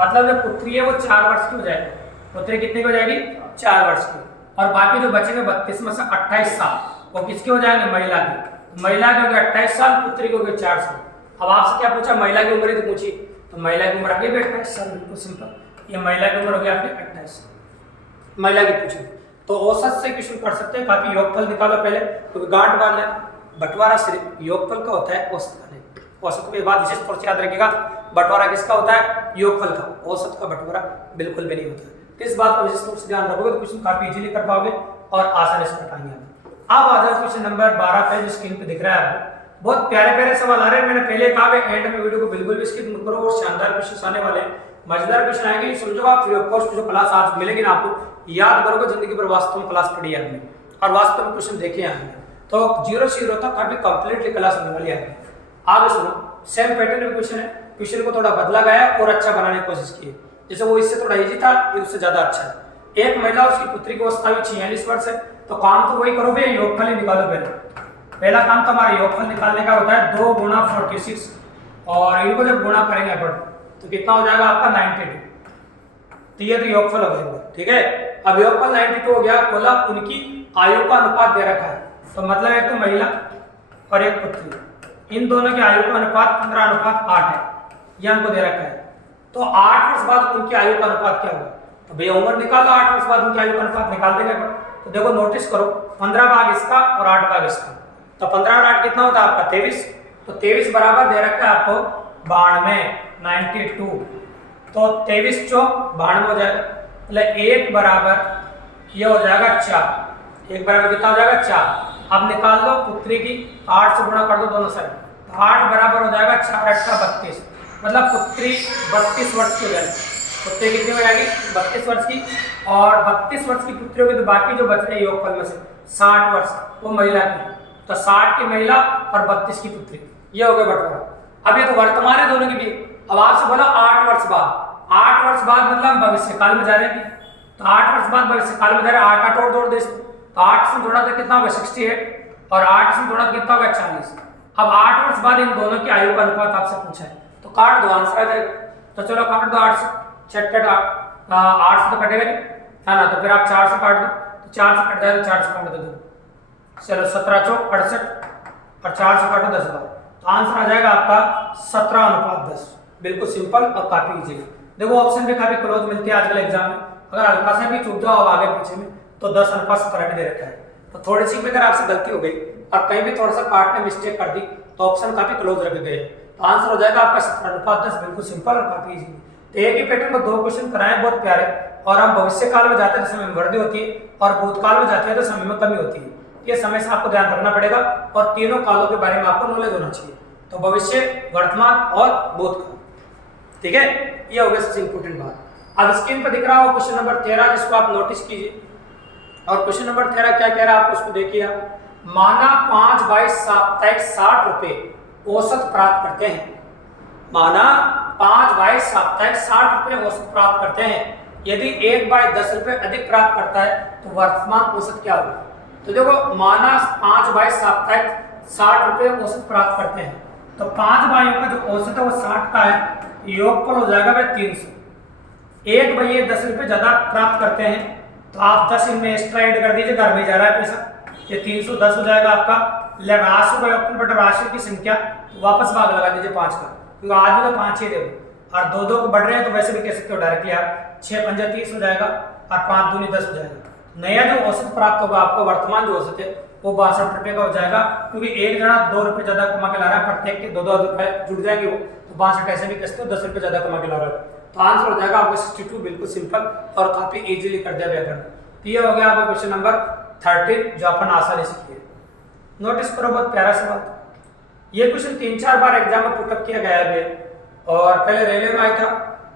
मतलब जो पुत्री है वो 4 वर्ष की हो जाएगी। पुत्री कितनी हो जाएगी? 4 वर्ष की। और बाकी जो बचेंगे 32 में से 28 साल वो किसके हो जाएंगे? महिला के। महिला के हो गए 28 साल, पुत्री को हो गए 4 साल। अब आपसे क्या पूछा? महिला की उम्र ही तो पूछी, तो महिला की उम्र आ गई 28 साल, बिल्कुल सिंपल। ये महिला की उम्र हो गई आपकी 28 साल, महिला की पूछी। तो औसत से क्वेश्चन कर सकते हैं, काफी योगफल निकालो पहले, क्योंकि गांठ बांध लेना, बंटवारा सिर्फ योगफल का होता है, औसत का नहीं। औसत की बात विशेष तौर से याद रखिएगा, बंटवारा किसका होता है? योगफल का, औसत का बंटवारा बिल्कुल भी नहीं होता। इस बात का विशेष रूप से ध्यान रखोगे तो क्वेश्चन काफी इजीली कर पाओगे और आसानी से कर पाएंगे। अब आ जाओ क्वेश्चन नंबर 12 पे, जो स्क्रीन पे दिख रहा है आपको। बहुत प्यारे प्यारे सवाल आ रहे हैं। मैंने पहले कहा कि एंड में वीडियो को बिल्कुल भी स्किप मत करो, और शानदार क्वेश्चन आने वाले हैं, मजेदार क्वेश्चन आएंगे। समझोगा फ्री ऑफ कॉस्ट जो क्लास आज मिलेगी ना आपको, याद करोगे जिंदगी भर वास्तव में क्लास पढ़ी है आपने और वास्तव में क्वेश्चन देखे हैं, तो 0 से 0 तक काफी कंप्लीटली क्लास होने वाली है। आगे सुनो, सेम पैटर्न में क्वेश्चन है, क्वेश्चन को थोड़ा बदला गया है और अच्छा बनाने की कोशिश की है। जैसे वो इससे थोड़ा इजी था, ये उससे ज्यादा अच्छा है। एक महिला और उसकी पुत्री की औसत आयु 46 वर्ष है, तो काम तो वही करोगे, योगफल ही निकालो। पहला काम तो हमारा योगफल निकालने का होता है 2 गुणा 46, और इनको जब गुणा करेंगे अपन तो कितना हो जाएगा आपका 92। तो ये तो योगफल हो गया, ठीक है। अब योगफल 92 हो गया, बोला उनकी आयु का अनुपात दे रखा है, तो मतलब एक तो महिला और एक पुत्री, इन दोनों की आयु का अनुपात 15:8 है, यह हमको दे रखा है। तो 8 वर्ष बाद उनकी आयु का अनुपात क्या होगा? तो भैया उम्र निकालो, 8 वर्ष बाद उनकी आयु का अनुपात निकाल देंगे। तो देखो नोटिस करो, 15 भाग इसका और 8 भाग इसका, तो 15 और 8 कितना होता है आपका 23। तो 23 बराबर दे रखा है आपको 92, तो 23 चौक 92 हो जाएगा, मतलब 1 बराबर ये हो जाएगा 4, 1 बराबर कितना हो जाएगा 4। अब निकाल लो पुत्री की, 8 से गुणा कर दो दोनों साइड, तो 8 बराबर हो जाएगा 4 8 का 32, मतलब पुत्री 32 वर्ष की हो जाएगी। पुत्री कितनी हो जाएगी? 32 वर्ष की। और 32 वर्ष की पुत्री होगी, तो बाकी जो बच रहे योगफल में से 60 वर्ष वो महिला की, तो 60 की महिला और 32 की पुत्री, ये हो गया बंटवारा। अब ये तो वर्तमान है दोनों की भी। अब आपसे बोला 8 वर्ष बाद, 8 वर्ष बाद मतलब भविष्य काल में जा रहे हैं, तो 8 वर्ष बाद भविष्य काल में जा रहे हैं, 8 8 और जोड़ दे, तो 8 से जोड़ा तो कितना होगा 68, और 8 से जोड़ा तो कितना होगा 40। अब 8 वर्ष बाद इन दोनों की आयु का अनुपात आपसे पूछा है, तो काट दो, आंसर आ जाएगा। तो चलो काट दो 8 से, 8 से तो कटेगा नहीं है ना, तो फिर आप 4 से काट दो, तो 4 से कट जाए तो 4 से काट दो, चलो 17 चौक 68 और 4 से काटो 10 बार, तो आंसर आ जाएगा आपका 17:10। बिल्कुल सिंपल और काफी इजी। देखो ऑप्शन भी काफी क्लोज मिलती है आजकल एग्जाम में, अगर हल्का सा भी चूक जाओ आगे पीछे में तो 10:17 दे रखा है। तो थोड़ी सी भी अगर आपसे गलती हो गई और कहीं भी थोड़ा सा पार्ट में मिस्टेक कर दी तो ऑप्शन काफी क्लोज रखे गए, तो आंसर हो जाएगा आपका 17:10। बिल्कुल सिंपल और काफी इजी। तो एक ही पैटर्न में 2 क्वेश्चन कराए बहुत प्यारे, और हम भविष्य काल में जाते हैं तो समय में वृद्धि होती है, और भूतकाल में जाते हैं तो समय में कमी होती है। ये समय से आपको ध्यान रखना पड़ेगा, और तीनों कालों के बारे में आपको नॉलेज होना चाहिए, तो भविष्य, वर्तमान और भूतकाल, ठीक है। ये हो गया सबसे इंपॉर्टेंट बात। अब स्क्रीन पर दिख रहा हो क्वेश्चन नंबर 13, जिसको आप नोटिस कीजिए। और क्वेश्चन नंबर 13 क्या कह रहा है आपको उसको देखिए। माना 5 बाई साप्ताहिक 60 रुपए औसत प्राप्त करते हैं, माना 5 बाई साप्ताहिक 60 रुपए औसत प्राप्त करते हैं, यदि 1 बाई 10 रुपए अधिक प्राप्त करता है तो वर्तमान औसत क्या होगा? तो देखो माना 5 बाई साप्ताहिक 60 रुपए औसत प्राप्त करते हैं, तो 5 बाइयों का जो औसत है वो 60 का है, योगफल हो जाएगा भाई 300। 1 बाई 10 रुपए ज्यादा प्राप्त करते हैं, तो आप 10 इनमें एक्स्ट्रा ऐड कर दीजिए, घर में जा रहा है पैसा, ये 310 हो जाएगा आपका। राशि का योगफल बटा राशि की संख्या, तो वापस भाग लगा दीजिए 5 का, क्योंकि आज भी तो 5 ही दे, और 2 2 को बढ़ रहे हैं, तो वैसे भी कह सकते हो डायरेक्टली आप 6 5 30 हो जाएगा। और 5 दूनी 10 हो जाएगा। नया जो औसत प्राप्त होगा आपको, वर्तमान जो औसत है वो 62 रुपये का हो जाएगा, क्योंकि एक जना 2 रुपये ज्यादा कमा के ला रहा है, प्रत्येक के 2-2 रुपये जुड़ जाएंगे वो, तो 62 ऐसे भी कसते हो 10 रुपये ज्यादा कमा के ला रहा है। तो आंसर हो जाएगा आपका 62, बिल्कुल सिंपल और काफी इजीली कर दिया व्याकरण। तो ये हो गया आपका क्वेश्चन नंबर 13 जो अपन आसानी से किए। नोटिस करो, बहुत प्यारा सवाल। ये क्वेश्चन 3-4 बार एग्जाम में पुटअप किया गया है और पहले रेलवे में आया था,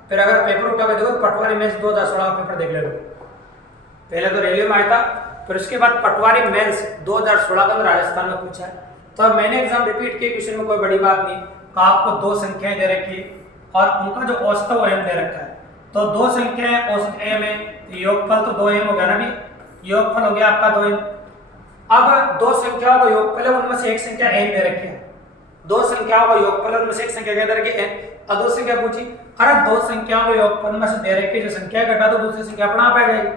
फिर अगर पेपर उठा के देखो पटवारी मेंस 2016 का पेपर देख ले लो। पहले तो रेलवे में आया था, फिर उसके बाद पटवारी मेंस 2016 का राजस्थान में पूछा है। तो मैंने एग्जाम रिपीट किए, क्वेश्चन में कोई बड़ी बात नहीं। आपको 2 संख्याएं दे रखी और उनका जो औसत है वो m दे रखा है। तो 2 संख्याएं औसत m है, योगफल तो 2m हो गया ना, भी योगफल हो गया आपका 2m। अब 2 संख्याओं का योगफल है, उनमें से एक संख्या n दे रखी है। 2 संख्याओं का योगफल उनमें से एक संख्या क्या दे रखी है n। अब दूसरी क्या पूछी, अरे 2 संख्याओं के योगफल में से दे रखी जो संख्या घटा दो, दूसरी संख्या अपना आप आ जाएगी।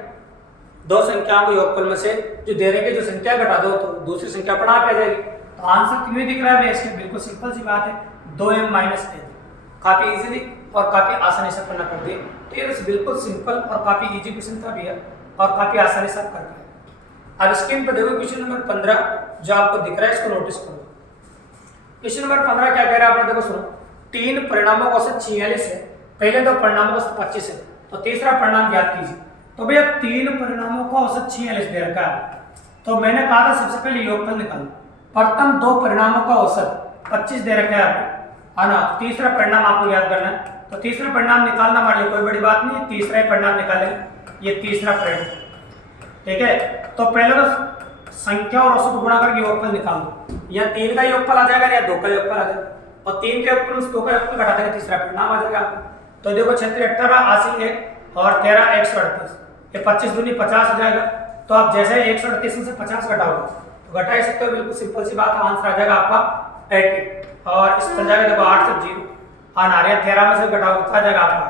2 संख्याओं के योगफल में से जो दे रखी जो संख्या घटा दो तो दूसरी संख्या अपना आप आ जाएगी। तो आंसर क्यों दिख रहा है इसके, बिल्कुल सिंपल सी बात है, 2m - n। काफी इजीली और काफी आसानी से करना कर दिए। तो ये बिल्कुल सिंपल और काफी इजी क्वेश्चन था भी है और काफी आसानी से कर पाए। अब स्क्रीन पर देखो क्वेश्चन नंबर 15 जो आपको दिख रहा है, इसको नोटिस करो। क्वेश्चन नंबर 15 क्या कह रहा है आपने देखो सुनो। 3 परिणामों का औसत 46 है, पहले 2 परिणामों का औसत 25 है, तो तीसरा परिणाम ज्ञात कीजिए। तो भैया 3 परिणामों का औसत 46 दे रखा है, तो मैंने कहा था सबसे पहले योगफल निकालो। प्रथम 2 परिणामों का औसत 25 दे रखा है आपको, है ना। तीसरा परिणाम आपको याद करना है, तो तीसरा परिणाम निकालना मान लो कोई बड़ी बात नहीं है, तीसरा ही परिणाम निकालेंगे, ये तीसरा परिणाम, ठीक है। तो पहले तो संख्या और औसत गुणा करके योगफल निकाल दो, या 3 का योगफल आ जाएगा या 2 का योगफल आ जाएगा, और 3 के योगफल से 2 का योगफल घटा देंगे, तीसरा परिणाम आ जाएगा आपको। तो देखो 36 18 80 1 और 13 138, ये 25 दूनी 50 हो जाएगा। तो आप जैसे 138 में से 50 घटाओगे तो घटा ही सकते हो, बिल्कुल सिंपल सी बात है। आंसर आ जाएगा आपका 80 और इस पर जाएगा देखो 8 से 0 आना 13 में से घटाओ कितना जाएगा आपका,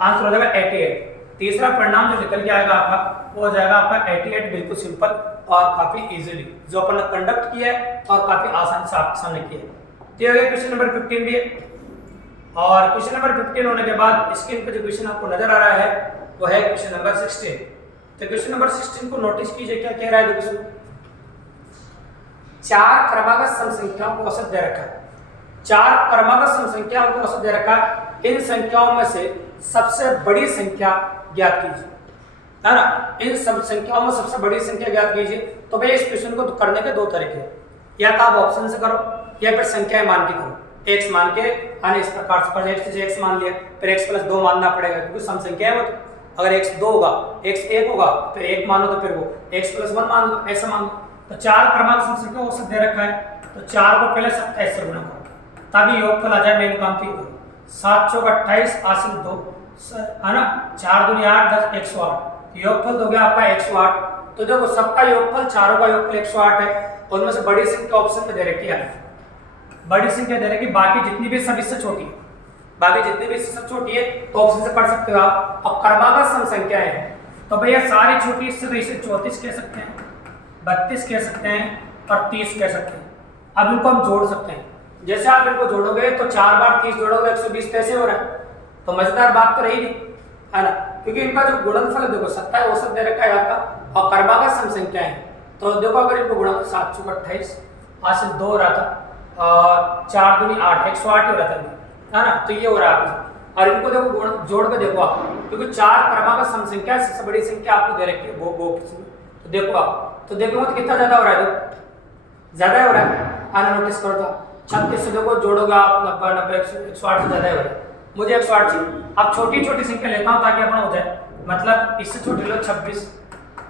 आंसर हो जाएगा 88। तीसरा परिणाम जो निकल के आएगा आपका वो हो जाएगा आपका 88, बिल्कुल सिंपल और काफी इजीली जो अपन ने कंडक्ट किया है और काफी आसानी से आपके सामने किया है। तो ये क्वेश्चन नंबर 15 भी है। और क्वेश्चन नंबर 15 होने के बाद स्क्रीन पर जो क्वेश्चन आपको नजर आ रहा है वो है क्वेश्चन नंबर 16। तो क्वेश्चन नंबर 16 को नोटिस कीजिए, क्या कह रहा है देखो। 4 क्रमागत सम संख्याओं को औसत दे रखा है, 4 क्रमागत सम संख्याओं को औसत दे रखा है। इन संख्याओं में से सबसे बड़ी संख्या ज्ञात कीजिए, है ना। इन सब संख्याओं में सबसे बड़ी संख्या ज्ञात कीजिए। तो भाई इस क्वेश्चन को करने के 2 तरीके हैं, या तो आप ऑप्शन से करो या फिर संख्याएं मान के करो। x मान के आने इस प्रकार से, पर x मान लिया, फिर x + 2 मानना पड़ेगा क्योंकि सम संख्या है वो। तो अगर x 2 होगा x 1 होगा फिर 1 मानो, तो फिर वो x + 1 मान लो, ऐसा मान लो। तो 4 क्रमांक सम संख्या औसत दे रखा है, तो 4 को पहले 27 से गुणा करो ताकि योगफल आ जाए। मेन काम तो ये करो, 7 चौक 28 हासिल 2, है ना। 4 दूनी 8 10 108, योगफल हो गया आपका 108। तो देखो सबका योगफल, चारों का योगफल 108 है, उनमें से बड़ी संख्या ऑप्शन में दे रखी है, बड़ी संख्या दे रखी, बाकी जितनी भी सब इससे छोटी है, बाकी जितनी भी इससे सब छोटी है तो ऑप्शन से पढ़ सकते हो आप। और क्रमागत सम संख्याएं हैं तो भैया सारी छोटी इससे, तो इसे 34 कह सकते हैं, 32 कह सकते हैं और 30 कह सकते हैं। अब इनको हम जोड़ सकते हैं, जैसे आप इनको जोड़ोगे तो 4 बार 30 जोड़ोगे 120 कैसे हो रहा है, तो मजेदार बात तो रही नहीं, है ना। क्योंकि इनका जो गुणनफल देखो 27 औसत दे रखा है आपका, और क्रमागत सम संख्या है। तो देखो अगर इनको गुणा 7 चौक 28 हासिल 2 हो रहा था और 4 दूनी 8 108 हो रहा था, है ना। तो ये हो रहा है आपका, और इनको देखो जोड़ के देखो आप, क्योंकि 4 क्रमागत सम संख्या सबसे बड़ी संख्या आपको दे रखी है वो। तो देखो आप, तो देखो तो कितना ज्यादा हो रहा है, तो ज्यादा हो रहा है, आना नोटिस करो। तो 36 से देखो जोड़ोगे आप 90 90 108 से ज्यादा हो रहा है, मुझे 108 चाहिए। अब छोटी छोटी संख्या लेता हूँ ताकि अपना हो जाए, मतलब इससे छोटी लो 26,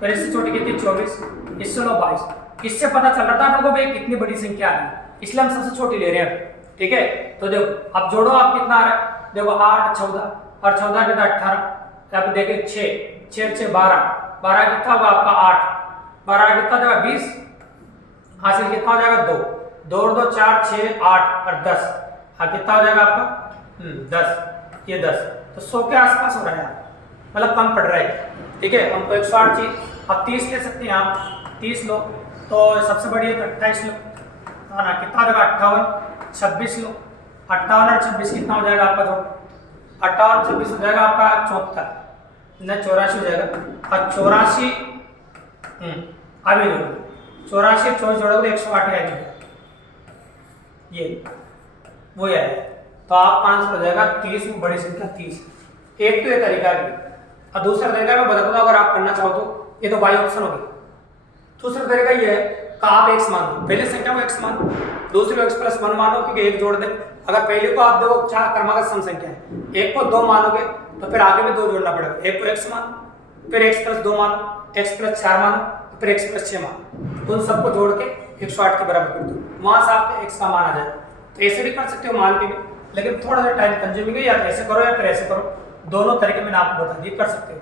फिर इससे छोटी कितनी 24, इससे लो 22। इससे पता चल रहा था आपको भाई कितनी बड़ी संख्या आ रही है, इसलिए हम सबसे छोटी ले रहे हैं, ठीक है। तो देखो अब जोड़ो आप, कितना आ रहा है, देखो 8 14 और 14 कितना 18, अब देखिए 6 6 6 12 12 कितना होगा आपका 8, 12 कितना जाएगा 20, हासिल कितना हो जाएगा 2 2 और 2 4 6 8 और 10, हाँ कितना हो जाएगा आपका 10, ये 10। तो 100 के आसपास हो रहा है, मतलब कम पड़ रहा है, ठीक है। हमको 108 चाहिए। अब 30 ले सकते हैं आप, 30 लो, तो सबसे बड़ी है 28 लो, है ना। कितना हो जाएगा 58 26 लो, 58 और 26 कितना हो जाएगा आपका, जो 58 26 हो जाएगा आपका 74, न 84 हो जाएगा और 84 अभी 84 24 जोड़ोगे तो 108 आएगा, ये वो है। तो आपका आंसर हो जाएगा 30 में बड़ी संख्या 30। एक तो ये तरीका है और दूसरा तरीका मैं बता दूं अगर आप करना चाहो तो, ये तो बाई ऑप्शन हो गया। दूसरा तरीका ये है कि आप x मान लो, पहली संख्या को x मान लो, दूसरी को x प्लस 1 मानो क्योंकि एक जोड़ दे। अगर पहले को आप देखो 4 क्रमागत सम संख्या है, एक को 2 मानोगे तो फिर आगे भी 2 जोड़ना पड़ेगा। एक को x मानो, फिर x प्लस 2 मानो, x प्लस 4 मानो, फिर x प्लस 6 मानो, उन सबको जोड़ के 108 के बराबर कर दो, वहां से आपको x का मान आ जाएगा। तो ऐसे भी कर सकते हो मान के भी, लेकिन थोड़ा सा टाइम कंज्यूमिंग है, या ऐसे करो या फिर ऐसे करो, दोनों तरीके मैंने आपको बता दिए, कर सकते हो।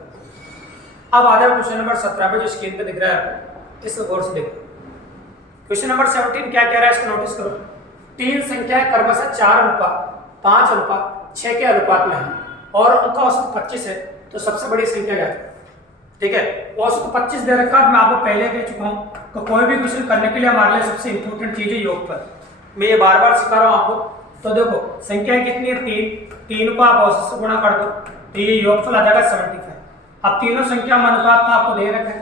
अब आ जाओ क्वेश्चन नंबर 17 पे जो स्क्रीन पे दिख रहा है आपको, इसको गौर से देखो। क्वेश्चन नंबर 17 क्या कह रहा है इसको नोटिस करो। तीन संख्याएं क्रमशः 4 अनुपात 5 अनुपात 6 के अनुपात में है और उनका औसत 25 है, तो सबसे बड़ी संख्या क्या है? ठीक है, औसत 25 दे रखा है। मैं आपको पहले कह चुका हूं कि कोई भी क्वेश्चन करने के लिए हमारे लिए सबसे इंपॉर्टेंट चीज है योगफल। मैं ये बार बार सिखा रहा हूं आपको। तो देखो संख्या कितनी है? 3 को आप औसत से गुणा कर दो तो ये योगफल आ जाएगा 75। अब तीनों संख्या में अनुपात तो आपको दे रखा है,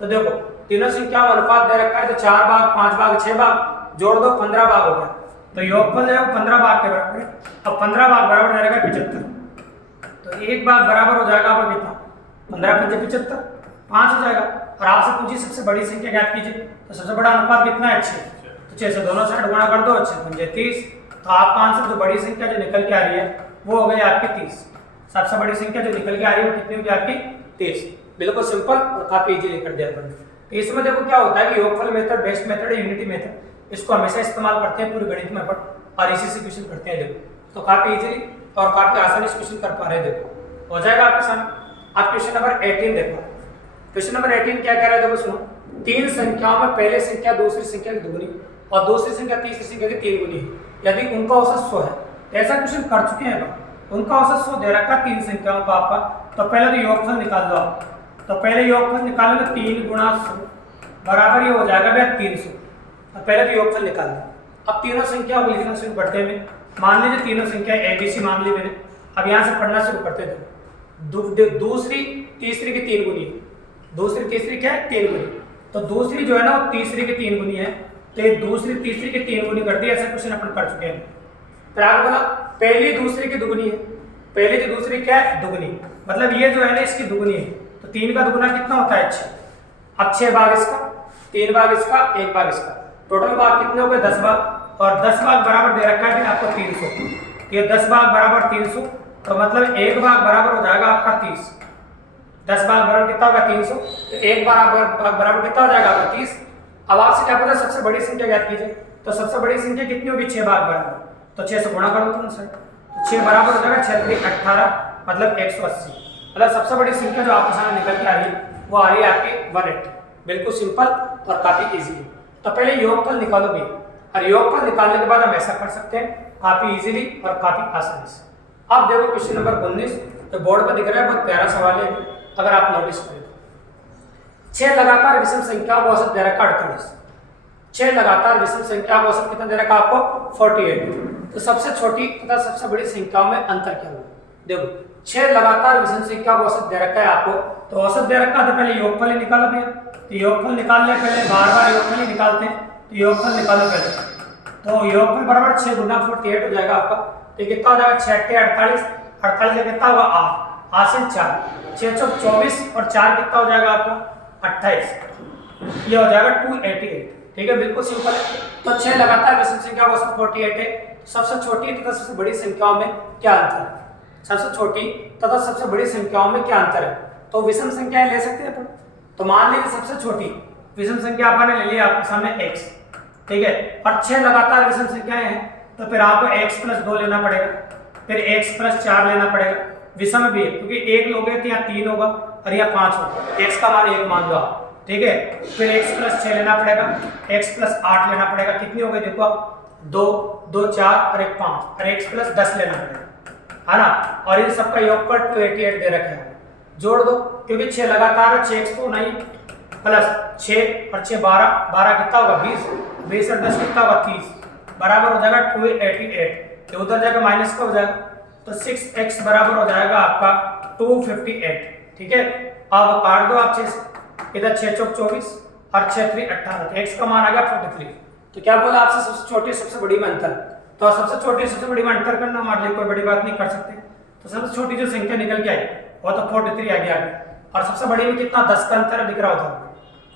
तो देखो तीनों संख्या में अनुपात दे रखा है, तो 4 भाग 5 भाग 6 भाग जोड़ दो 15 भाग हो गया, तो योगफल जो है वो 15 भाग के बराबर है। अब 15 भाग बराबर हो जाएगा 75, तो एक भाग बराबर हो जाएगा आपका कितना? 15 5 75, 5 हो जाएगा। और आपसे पूछिए सबसे बड़ी संख्या ज्ञात कीजिए, तो सबसे बड़ा अनुपात कितना है? 6, तो 6 से दोनों साइड गुणा कर दो, 6 पंजे 30। तो आपका आंसर जो बड़ी संख्या जो निकल के आ रही है वो हो गई आपकी 30। सबसे बड़ी संख्या जो निकल के आ रही है वो कितनी होगी आपकी? 30। बिल्कुल सिंपल और काफी इजीली कर दिया अपन। तो इसमें देखो क्या होता है कि योगफल मेथड, बेस्ट मेथड है, यूनिटी मेथड, इसको हमेशा इस्तेमाल करते हैं पूरे गणित में अपन, और इसी से क्वेश्चन करते हैं। देखो तो काफी इजीली और काफी आसानी से क्वेश्चन कर पा रहे हैं। देखो हो जाएगा आपके सामने। आप क्वेश्चन नंबर 18 देखो। क्वेश्चन नंबर 18 क्या कह रहा है? देखो सुनो, तीन संख्याओं में पहले संख्या दूसरी संख्या की दुगुनी और दूसरी संख्या तीसरी संख्या की 3 गुनी है, यदि उनका औसत 100 है। ऐसा क्वेश्चन कर चुके हैं, उनका औसत 100 दे रखा तीन संख्याओं का आपका। तो पहले तो योगफल निकाल दो आप। तो पहले योगफल निकालोगे 3 गुणा 100 बराबर ये हो जाएगा भैया 300। तो पहले तो योगफल निकाल दो। अब तीनों संख्याओं को लिखना शुरू करते हैं। मान लीजिए तीनों संख्या ABC मान ली मैंने। अब यहाँ से पढ़ना शुरू करते थे। दूसरी तीसरी की 3 गुनी है, दूसरी तीसरी क्या है? 3 गुनी। तो दूसरी जो है ना वो तीसरी की 3 गुनी है, तो ये दूसरी तीसरी की 3 गुनी कर दी। ऐसा क्वेश्चन अपन कर चुके हैं। फिर आगे बोला पहली दूसरी की दुगुनी है, पहली की दूसरी क्या है? दुगुनी, मतलब ये जो है ना इसकी दुगुनी है। तो 3 का दुगुना कितना होता है? 6। अब 6 भाग इसका, 3 भाग इसका, 1 भाग इसका, टोटल भाग कितने हो गए? 10 भाग। और 10 भाग बराबर दे रखा है आपको 300। ये 10 भाग बराबर 300, तो मतलब 1 भाग बराबर हो जाएगा आपका 30। 10 भाग बराबर कितना होगा? 300। तो 1 भाग बराबर कितना हो जाएगा आपका? 30। अब आपसे क्या पूछा? सबसे बड़ी संख्या ज्ञात कीजिए। तो सबसे बड़ी संख्या कितनी होगी? 6 भाग बराबर। तो 6 से गुणा कर दो तुमसे, तो 6 बराबर हो जाएगा 6 3 18, मतलब 180। मतलब सबसे बड़ी संख्या जो आपके सामने निकल के आ रही है वो आ रही है आपकी 180। बिल्कुल सिंपल और काफी इजी। तो पहले योगफल निकालो भी, और योगफल निकालने के बाद हम ऐसा कर सकते हैं काफी इजीली और काफी आसानी से। अब देखो क्वेश्चन नंबर 19 तो बोर्ड पर दिख रहा है, बहुत प्यारा सवाल है, अगर आप नोटिस करें। 6 लगातार विषम संख्या का औसत दे रखा 48। 6 लगातार विषम संख्या का औसत कितना दे रखा आपको? 48। तो सबसे छोटी तथा सबसे बड़ी संख्याओं में अंतर क्या होगा? देखो 6 लगातार विषम संख्या का औसत दे रखा है आपको, तो औसत दे रखा तो पहले योगफल ही निकालो भैया। तो योगफल निकाल ले पहले, बार बार योगफल ही निकालते हैं। तो योगफल निकालो पहले, तो योगफल बराबर 6 गुना 48 हो जाएगा आपका। तो कितना हो जाएगा? 6 8 48, 48 का कितना होगा? 8, 8 से 4, 6 चौक 24 और 4 कितना हो जाएगा आपका? 28। ये हो जाएगा 288। ठीक है, बिल्कुल सिंपल है। तो 6 लगातार विषम संख्या का औसत 48 है। सबसे छोटी तथा सबसे बड़ी संख्याओं में क्या अंतर है? सबसे छोटी तथा सबसे बड़ी संख्याओं में क्या अंतर है? तो विषम संख्याएं ले सकते हैं अपन। तो मान लीजिए सबसे छोटी विषम संख्या अपन ने ले ली आपके सामने x, ठीक है, और 6 लगातार विषम संख्याएं हैं, तो फिर आपको x + 2 लेना पड़ेगा, फिर x + 4 लेना पड़ेगा। विषम भी है क्योंकि 1 लोगे तो यहाँ 3 होगा और यहाँ 5 होगा, x का मान 1 मान लो आप, ठीक है। फिर x + 6 लेना पड़ेगा, x + 8 लेना पड़ेगा। कितनी हो गई देखो आप? 2 2 4 और 1 5, और x + 10 लेना पड़ेगा, है ना। और इन सबका योगफल 288 दे रखे हैं, जोड़ दो क्योंकि 6 लगातार है, 6x तो नहीं, प्लस 6 और 6 12, 12 कितना होगा? 20, 20 और 10 कितना होगा? 30, बराबर हो जाएगा 288। तो उधर जाकर माइनस का हो जाएगा, तो 6x बराबर हो जाएगा आपका 258। ठीक है, अब काट दो आप 6 से, इधर 6 चौक 24 और 6 3 18, तो x का मान आ गया 43। तो क्या बोला आपसे, सबसे छोटी सबसे बड़ी में अंतर, तो सबसे छोटी सबसे बड़ी में अंतर करना हमारे लिए कोई बड़ी बात नहीं, कर सकते। तो सबसे छोटी जो संख्या निकल के आई वो तो 43 आ गया, और सबसे बड़ी में कितना 10 का अंतर दिख रहा होता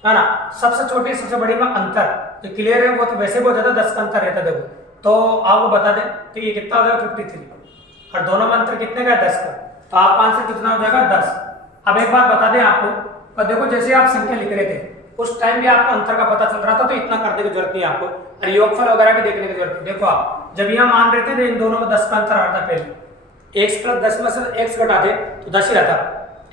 है ना। सबसे छोटी सबसे बड़ी में अंतर जो क्लियर है वो तो वैसे बहुत ज्यादा 10 का अंतर रहता है, देखो तो आपको बता दें तो ये कितना हो जाएगा 53, और दोनों में अंतर कितने का है 10 का, तो आपका आंसर कितना हो जाएगा 10। अब एक बात बता दें आपको, और देखो जैसे आप संख्या लिख रहे थे उस टाइम भी आपको अंतर का पता चल रहा था, तो इतना करने की जरूरत नहीं है आपको, और योगफल वगैरह भी देखने की जरूरत नहीं। देखो आप जब यहाँ मान रहे थे इन दोनों में 10 का अंतर आ रहा था, पहले x प्लस 10 में से x घटा दे तो 10 ही रहता,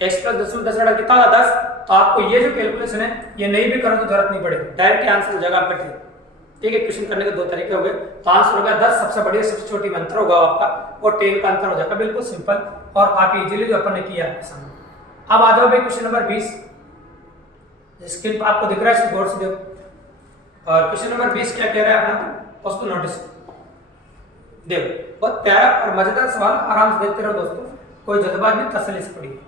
x प्लस 10 में 10 घटा कितना होगा 10। तो आपको ये जो कैलकुलेशन है ये नहीं भी करो तो जरूरत नहीं पड़ेगी, डायरेक्ट आंसर हो जाएगा आपका ठीक है। क्वेश्चन करने के दो तरीके हो गए, तो आंसर होगा 10, सबसे बड़ी सबसे छोटी में अंतर होगा आपका वो 10 का अंतर हो जाएगा, बिल्कुल सिंपल और काफी इजीली जो अपन ने किया आपके सामने। अब आ जाओ भाई क्वेश्चन नंबर 20, स्क्रीन पर आपको दिख रहा है, इसको गौर से देखो। और क्वेश्चन नंबर 20 क्या कह रहा है अपना, उसको नोटिस देखो, बहुत प्यारा और मजेदार सवाल, आराम से देखते रहो दोस्तों, कोई जल्दबाजी नहीं, तसल्ली से पढ़िए।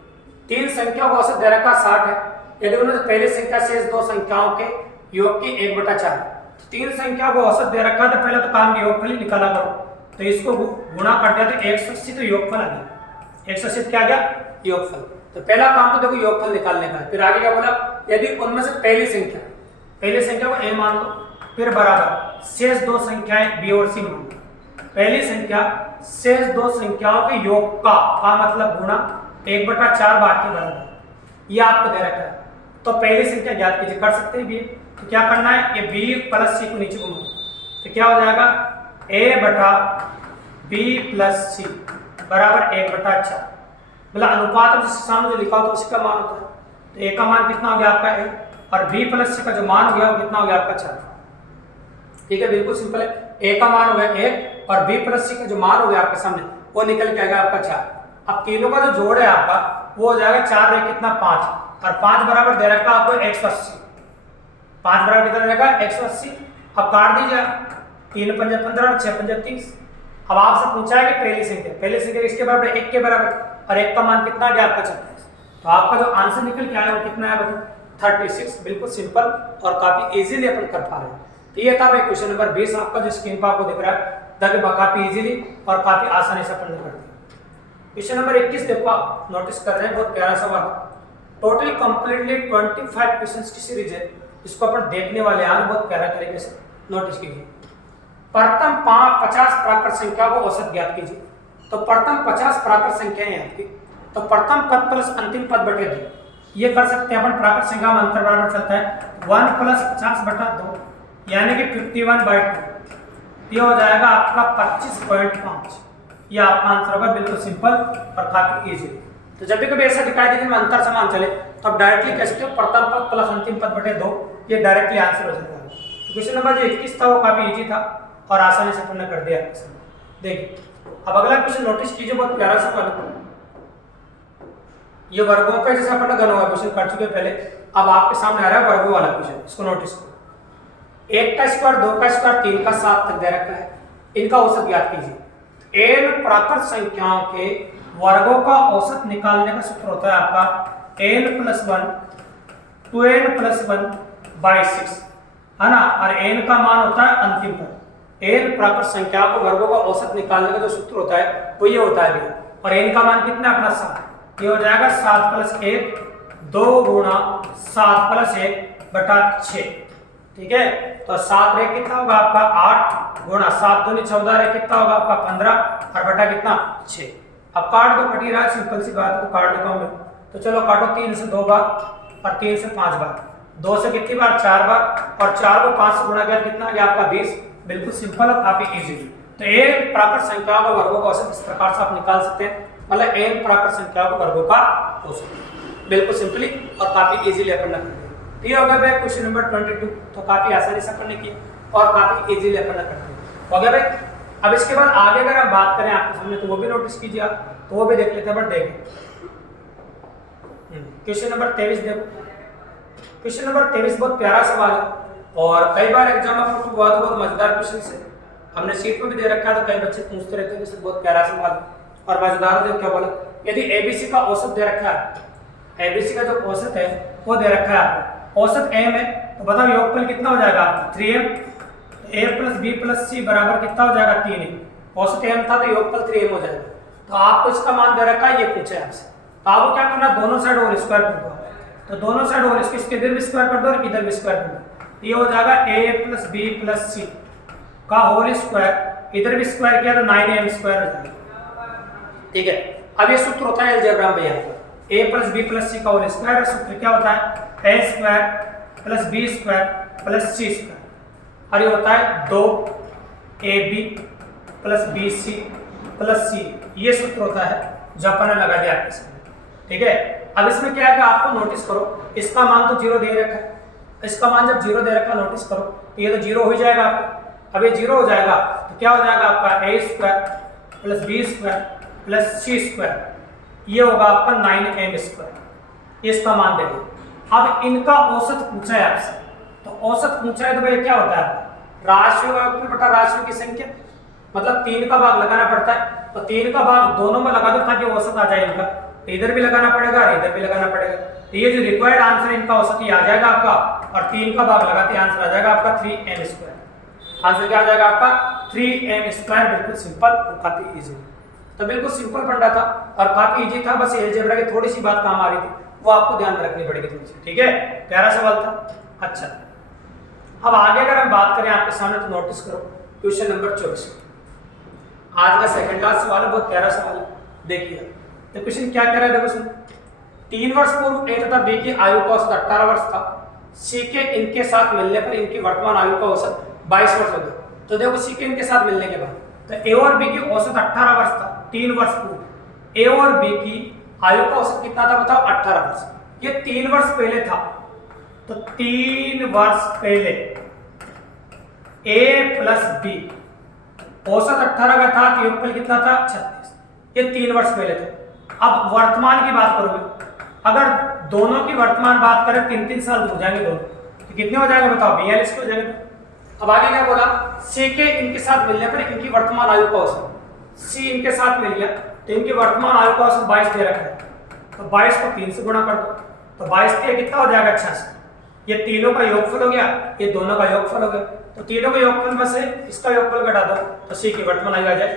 तीन संख्याओं का औसत दे रखा 60 है, यदि उन्हें पहली संख्या शेष दो संख्याओं के योग की 1/4, तो तीन संख्या को औसत दे रखा तो पहले तो काम योगफल ही निकाला करो, तो इसको गुणा कर दिया तो 180, तो योगफल आ गया 180, क्या आ गया योगफल। तो पहला काम तो देखो योगफल निकालने का है। फिर आगे क्या बोला, यदि उनमें से पहली संख्या को a मान लो, फिर बराबर शेष दो संख्याएं b और c मान लो। पहली संख्या शेष दो संख्याओं के योग का मतलब गुणा 1/4 भाग के बराबर, ये आपको दे रखा है। तो पहली संख्या ज्ञात कीजिए, कर सकते हैं b, तो क्या करना है, ये b प्लस c को नीचे घुमाओ, तो क्या हो जाएगा a/b प्लस c बराबर 1/4, मतलब अनुपात जिसके सामने जो लिखा होता है उसी का मान होता है। तो a का मान कितना हो गया आपका a, और b प्लस c का जो मान हो गया वो कितना हो गया आपका 4। ठीक है, बिल्कुल सिंपल है, a का मान हो गया 1 और b प्लस c का जो मान हो गया आपके सामने वो निकल के आएगा आपका 4। अब तीनों का जो जोड़ है आपका वो हो जाएगा 4 रहे कितना 5, और 5 बराबर दे रखा आपको 180, 5 बराबर कितना रहेगा 180। अब काट दीजिए, 3 पंजे 15 और 6 पंजे 30। अब आपसे पूछा है कि पहली संख्या इसके बराबर 1 के बराबर, और 1 का मान कितना गया आपका 36, तो आपका जो आंसर निकल के आया वो कितना है बताओ 36। बिल्कुल सिंपल और काफी इजीली अपन कर पा रहे हैं। तो ये था भाई क्वेश्चन नंबर 20 आपका, जो स्क्रीन पर आपको दिख रहा है, काफी इजीली और काफी आसानी से अपन ने कर दिया। क्वेश्चन नंबर 21 देखो, आप नोटिस कर रहे हैं, बहुत प्यारा सवाल, टोटल कंप्लीटली 25 क्वेश्चंस की सीरीज है, इसको अपन देखने वाले हैं आज बहुत प्यारा तरीके से, नोटिस कीजिए। प्रथम 50 प्राकृत संख्या को औसत ज्ञात कीजिए। तो प्रथम 50 प्राकृत संख्याएं हैं आपकी, तो प्रथम पद प्लस अंतिम पद बटे 2, ये कर सकते हैं अपन। प्राकृत संख्या में अंतर बराबर चलता है 1 प्लस 50/2, यानी कि 51/2, ये हो जाएगा आपका 25.5। ये आपका आंसर होगा, बिल्कुल सिंपल और काफी इजी। तो जब भी कभी ऐसा दिखाई दे जिसमें अंतर समान चले तो आप डायरेक्टली कह सकते हो प्रथम पद प्लस अंतिम पद बटे 2, ये डायरेक्टली आंसर हो जाएगा। तो क्वेश्चन नंबर जो 21 था वो काफी इजी था और आसानी से अपन ने कर दिया। देखिए अब अगला क्वेश्चन नोटिस कीजिए, बहुत प्यारा सा क्वेश्चन, ये वर्गों पे जैसे अपन गणों का क्वेश्चन कर चुके पहले, अब आपके सामने आ रहा है वर्गों वाला क्वेश्चन, इसको नोटिस करो। 1 का स्क्वायर 2 का स्क्वायर 3 का 7 तक दे रखा है, इनका औसत ज्ञात कीजिए। n प्राकृत संख्याओं के वर्गों का औसत निकालने का सूत्र होता है आपका n + 1 2n + 1/6, है ना, और n का मान होता है अंतिम पद। n प्राकृत संख्या को वर्गों का औसत निकालने का जो सूत्र होता है वो ये होता है, और n का मान कितना है अपना 7, ये हो जाएगा 7 + 1 2 × 7 + 1/6। ठीक है, तो 7 रे कितना होगा आपका 8 गुणा 7 दूनी 14 रे कितना होगा आपका 15 और बटा कितना 6। अब काट दो, कटी रहा है, सिंपल सी बात है, तो काट देता हूं मैं। तो चलो काटो, 3 से 2 बार और 3 से 5 बार, 2 से कितनी बार 4 बार, और 4 को 5 से गुणा किया कितना आ गया आपका 20। बिल्कुल सिंपल और काफी इजी। तो एक प्राकृत संख्या का वर्गों का औसत इस प्रकार से आप निकाल सकते हैं, मतलब n प्राकृत संख्या का वर्गों का औसत, बिल्कुल सिंपली और काफी इजीली अपन कर दिया। तो ये हो गया भाई क्वेश्चन नंबर 22, तो काफी आसानी से अपन ने किया और काफी इजीली अपन ने कर दिया। हो गया भाई। अब इसके बाद आगे अगर आप बात करें आपके सामने तो वो भी नोटिस कीजिए आप, तो वो भी देख लेते हैं, बट देखें क्वेश्चन नंबर 23 देखो। क्वेश्चन नंबर 23 बहुत प्यारा सवाल है और कई बार एग्जाम में आपको बहुत मजेदार क्वेश्चन से हमने सीट में भी दे रखा है, तो कई बच्चे पूछते रहते हैं, बहुत प्यारा सवाल और मजेदार। देखो क्या बोला, यदि एबीसी का औसत दे रखा है एबीसी का जो औसत है वो दे रखा है आपको, औसत m है, तो बताओ योगफल कितना हो जाएगा आपका 3m, a plus B plus C बराबर कितना हो जाएगा 3m, औसत m था तो योगफल 3m हो जाएगा। तो आपको इसका मान दे रखा है, ये पूछा है आपसे, तो आपको क्या करना, दोनों साइड होल स्क्वायर कर दो, तो दोनों साइड होल स्क्वायर, इसके इधर भी स्क्वायर कर दो और इधर भी स्क्वायर कर दो, ये हो जाएगा a plus B plus C का होल स्क्वायर, इधर भी स्क्वायर किया तो 9am स्क्वायर हो जाएगा। ठीक है, अब ये सूत्र होता है अलजेब्रा में यहाँ पर, a plus B plus C का होल स्क्वायर, सूत्र क्या होता है a square plus B square plus C square, और ये होता है 2ab plus B C plus C, ये सूत्र होता है जो अपन ने लगा दिया आपके सामने। ठीक है, अब इसमें क्या है कि आपको नोटिस करो, इसका मान तो 0 दे रखा है, इसका मान जब 0 दे रखा है नोटिस करो, तो ये तो 0 हो ही जाएगा आपका। अब ये 0 हो जाएगा तो क्या हो जाएगा आपका a square plus B square plus C square, ये होगा आपका 9m स्क्वायर, ये इसका मान दे दो। अब इनका औसत पूछा है आपसे, तो औसत पूछा है तो भाई क्या होता है, राशियों का योगफल बटा राशियों की संख्या, मतलब 3 का भाग लगाना पड़ता है, तो 3 का भाग दोनों में लगा दो ताकि औसत आ जाए इनका, तो इधर भी लगाना पड़ेगा और इधर भी लगाना पड़ेगा, तो ये जो रिक्वायर्ड आंसर है इनका औसत ये आ जाएगा आपका, और 3 का भाग लगाते आंसर आ जाएगा आपका 3m स्क्वायर। आंसर क्या आ जाएगा आपका 3m स्क्वायर, बिल्कुल सिंपल और काफी इजी। तो बिल्कुल सिंपल फंडा था और काफी इजी था, बस अलजेब्रा की थोड़ी सी बात काम आ रही थी, वो आपको ध्यान में रखनी पड़ेगी थोड़ी सी। ठीक है, प्यारा सवाल था। अच्छा, अब आगे अगर हम बात करें आपके सामने तो नोटिस करो क्वेश्चन नंबर 24, आज का सेकंड क्लास सवाल है, बहुत प्यारा सवाल है। देखिए तो क्वेश्चन क्या कह रहा है, देखो सुन, 3 वर्ष पूर्व ए तथा बी की आयु का औसत 18 वर्ष था, सी के इनके साथ मिलने पर इनकी वर्तमान आयु का औसत 22 वर्ष हो गया। तो देखो सी के इनके साथ मिलने के बाद तो ए और बी की औसत 18 वर्ष था 3 वर्ष पूर्व, ए और बी की आयु का औसत कितना था बताओ 18 वर्ष, ये 3 वर्ष पहले था, तो 3 वर्ष पहले ए प्लस बी औसत 18 का था, योगफल कितना था 36, ये 3 वर्ष पहले था। अब वर्तमान की बात करोगे, अगर दोनों की वर्तमान बात करें 3-3 साल हो जाएंगे दोनों, तो कितने हो जाएंगे बताओ 42 हो जाएंगे। अब आगे क्या बोला, सी के इनके साथ मिलने पर इनकी वर्तमान आयु का औसत, सी इनके साथ मिल गया तो इनकी वर्तमान आयु का औसत 22 दे रखा है, तो 22 को 3 से गुणा कर दो, तो 22 के कितना हो जाएगा 86, ये तीनों का योगफल हो गया, ये दोनों का योगफल हो गया, तो तीनों के योगफल में से इसका योगफल घटा दो तो सी की वर्तमान आयु आ जाए,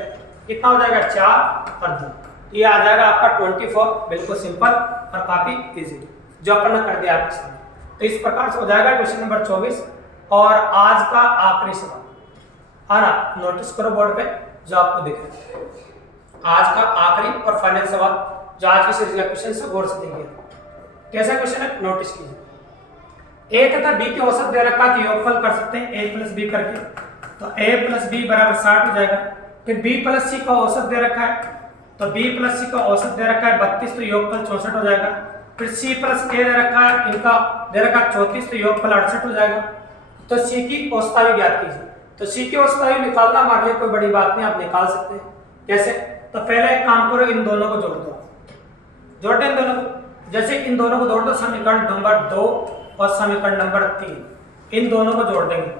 कितना हो जाएगा 4 और 2, ये आ जाएगा आपका 24, बिल्कुल सिंपल और काफी इजी, जो अपन ने कर दिया आपके सामने। तो इस प्रकार से हो जाएगा क्वेश्चन नंबर 24 और आज का आखिरी सवाल। आना नोटिस करो बोर्ड पे जो आपको दिख रहा है, आज का आखिरी और फाइनल सवाल जो आज की सीरीज का क्वेश्चन से गौर से देखिए। कैसा क्वेश्चन है नोटिस कीजिए। ए तथा बी की औसत दे रखा है, योगफल कर सकते हैं ए प्लस बी करके, तो ए प्लस बी बराबर 60 हो जाएगा। फिर बी प्लस सी का औसत दे रखा है, तो बी प्लस सी का औसत दे रखा है 32, तो योगफल 64 हो जाएगा। फिर सी प्लस ए दे रखा है, इनका दे रखा है 34, तो योगफल 68 हो जाएगा। तो सी की औसत आयु ज्ञात कीजिए। तो सी की औसत आयु निकालना हमारे लिए कोई बड़ी बात नहीं, आप निकाल सकते हैं। कैसे? तो पहले एक काम करो, इन दोनों को जोड़ दो, जोड़ दें इन दोनों को। जैसे इन दोनों को जोड़ दो, समीकरण नंबर 2 और समीकरण नंबर 3, इन दोनों को जोड़ देंगे।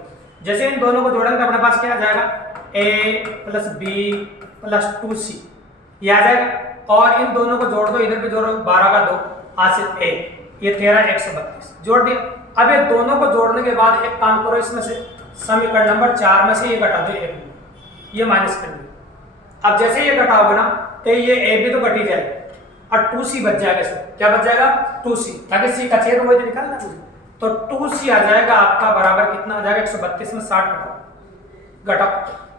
जैसे इन दोनों को जोड़ेंगे तो अपने पास क्या आ जाएगा, a plus B plus 2c, ये आ जाएगा। और इन दोनों को जोड़ दो, इधर भी जोड़ो, 12 का 2 हासिल a, ये 13 132 जोड़ दिया। अब ये दोनों को जोड़ने के बाद एक काम करो, इसमें से समीकरण नंबर 4 में से ये घटा दो, ये माइनस कर दो। अब जैसे ये घटाओगे ना तो ये a भी तो घट ही जाएगा और 2c बच जाएगा। इसमें क्या बच जाएगा 2c, ताकि c का छेद वही निकालना है। तो 2c आ जाएगा आपका बराबर कितना हो जाएगा, 132 में 60 घटाओ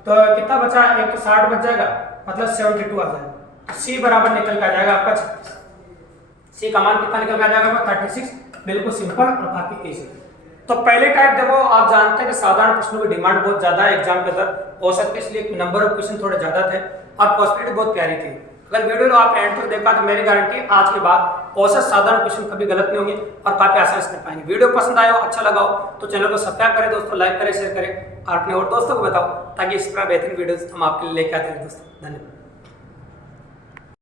तो कितना बचा, 160 बच जाएगा, मतलब 72 आ जाएगा। तो c बराबर निकल के आ जाएगा आपका 36, c का मान कितना निकल के आ जाएगा 36, बिल्कुल सिंपल और काफी इजी। तो पहले टाइप देखो, आप जानते हैं कि साधारण प्रश्नों की डिमांड बहुत ज्यादा है एग्जाम के अंदर, औसत के इसलिए नंबर ऑफ क्वेश्चन थोड़े ज्यादा थे और पॉसिबिलिटी बहुत प्यारी थी। अगर वीडियो आप एंड तक देखा तो मेरी गारंटी आज के बाद औसत साधारण क्वेश्चन कभी गलत नहीं होंगे और काफी आसानी से कर पाएंगे। वीडियो पसंद आया हो, अच्छा लगा हो तो चैनल को सब्सक्राइब करें दोस्तों, लाइक करें, शेयर करें और अपने और दोस्तों को बताओ ताकि इस तरह बेहतरीन वीडियोस हम आपके लिए लेके आते हैं दोस्तों। धन्यवाद।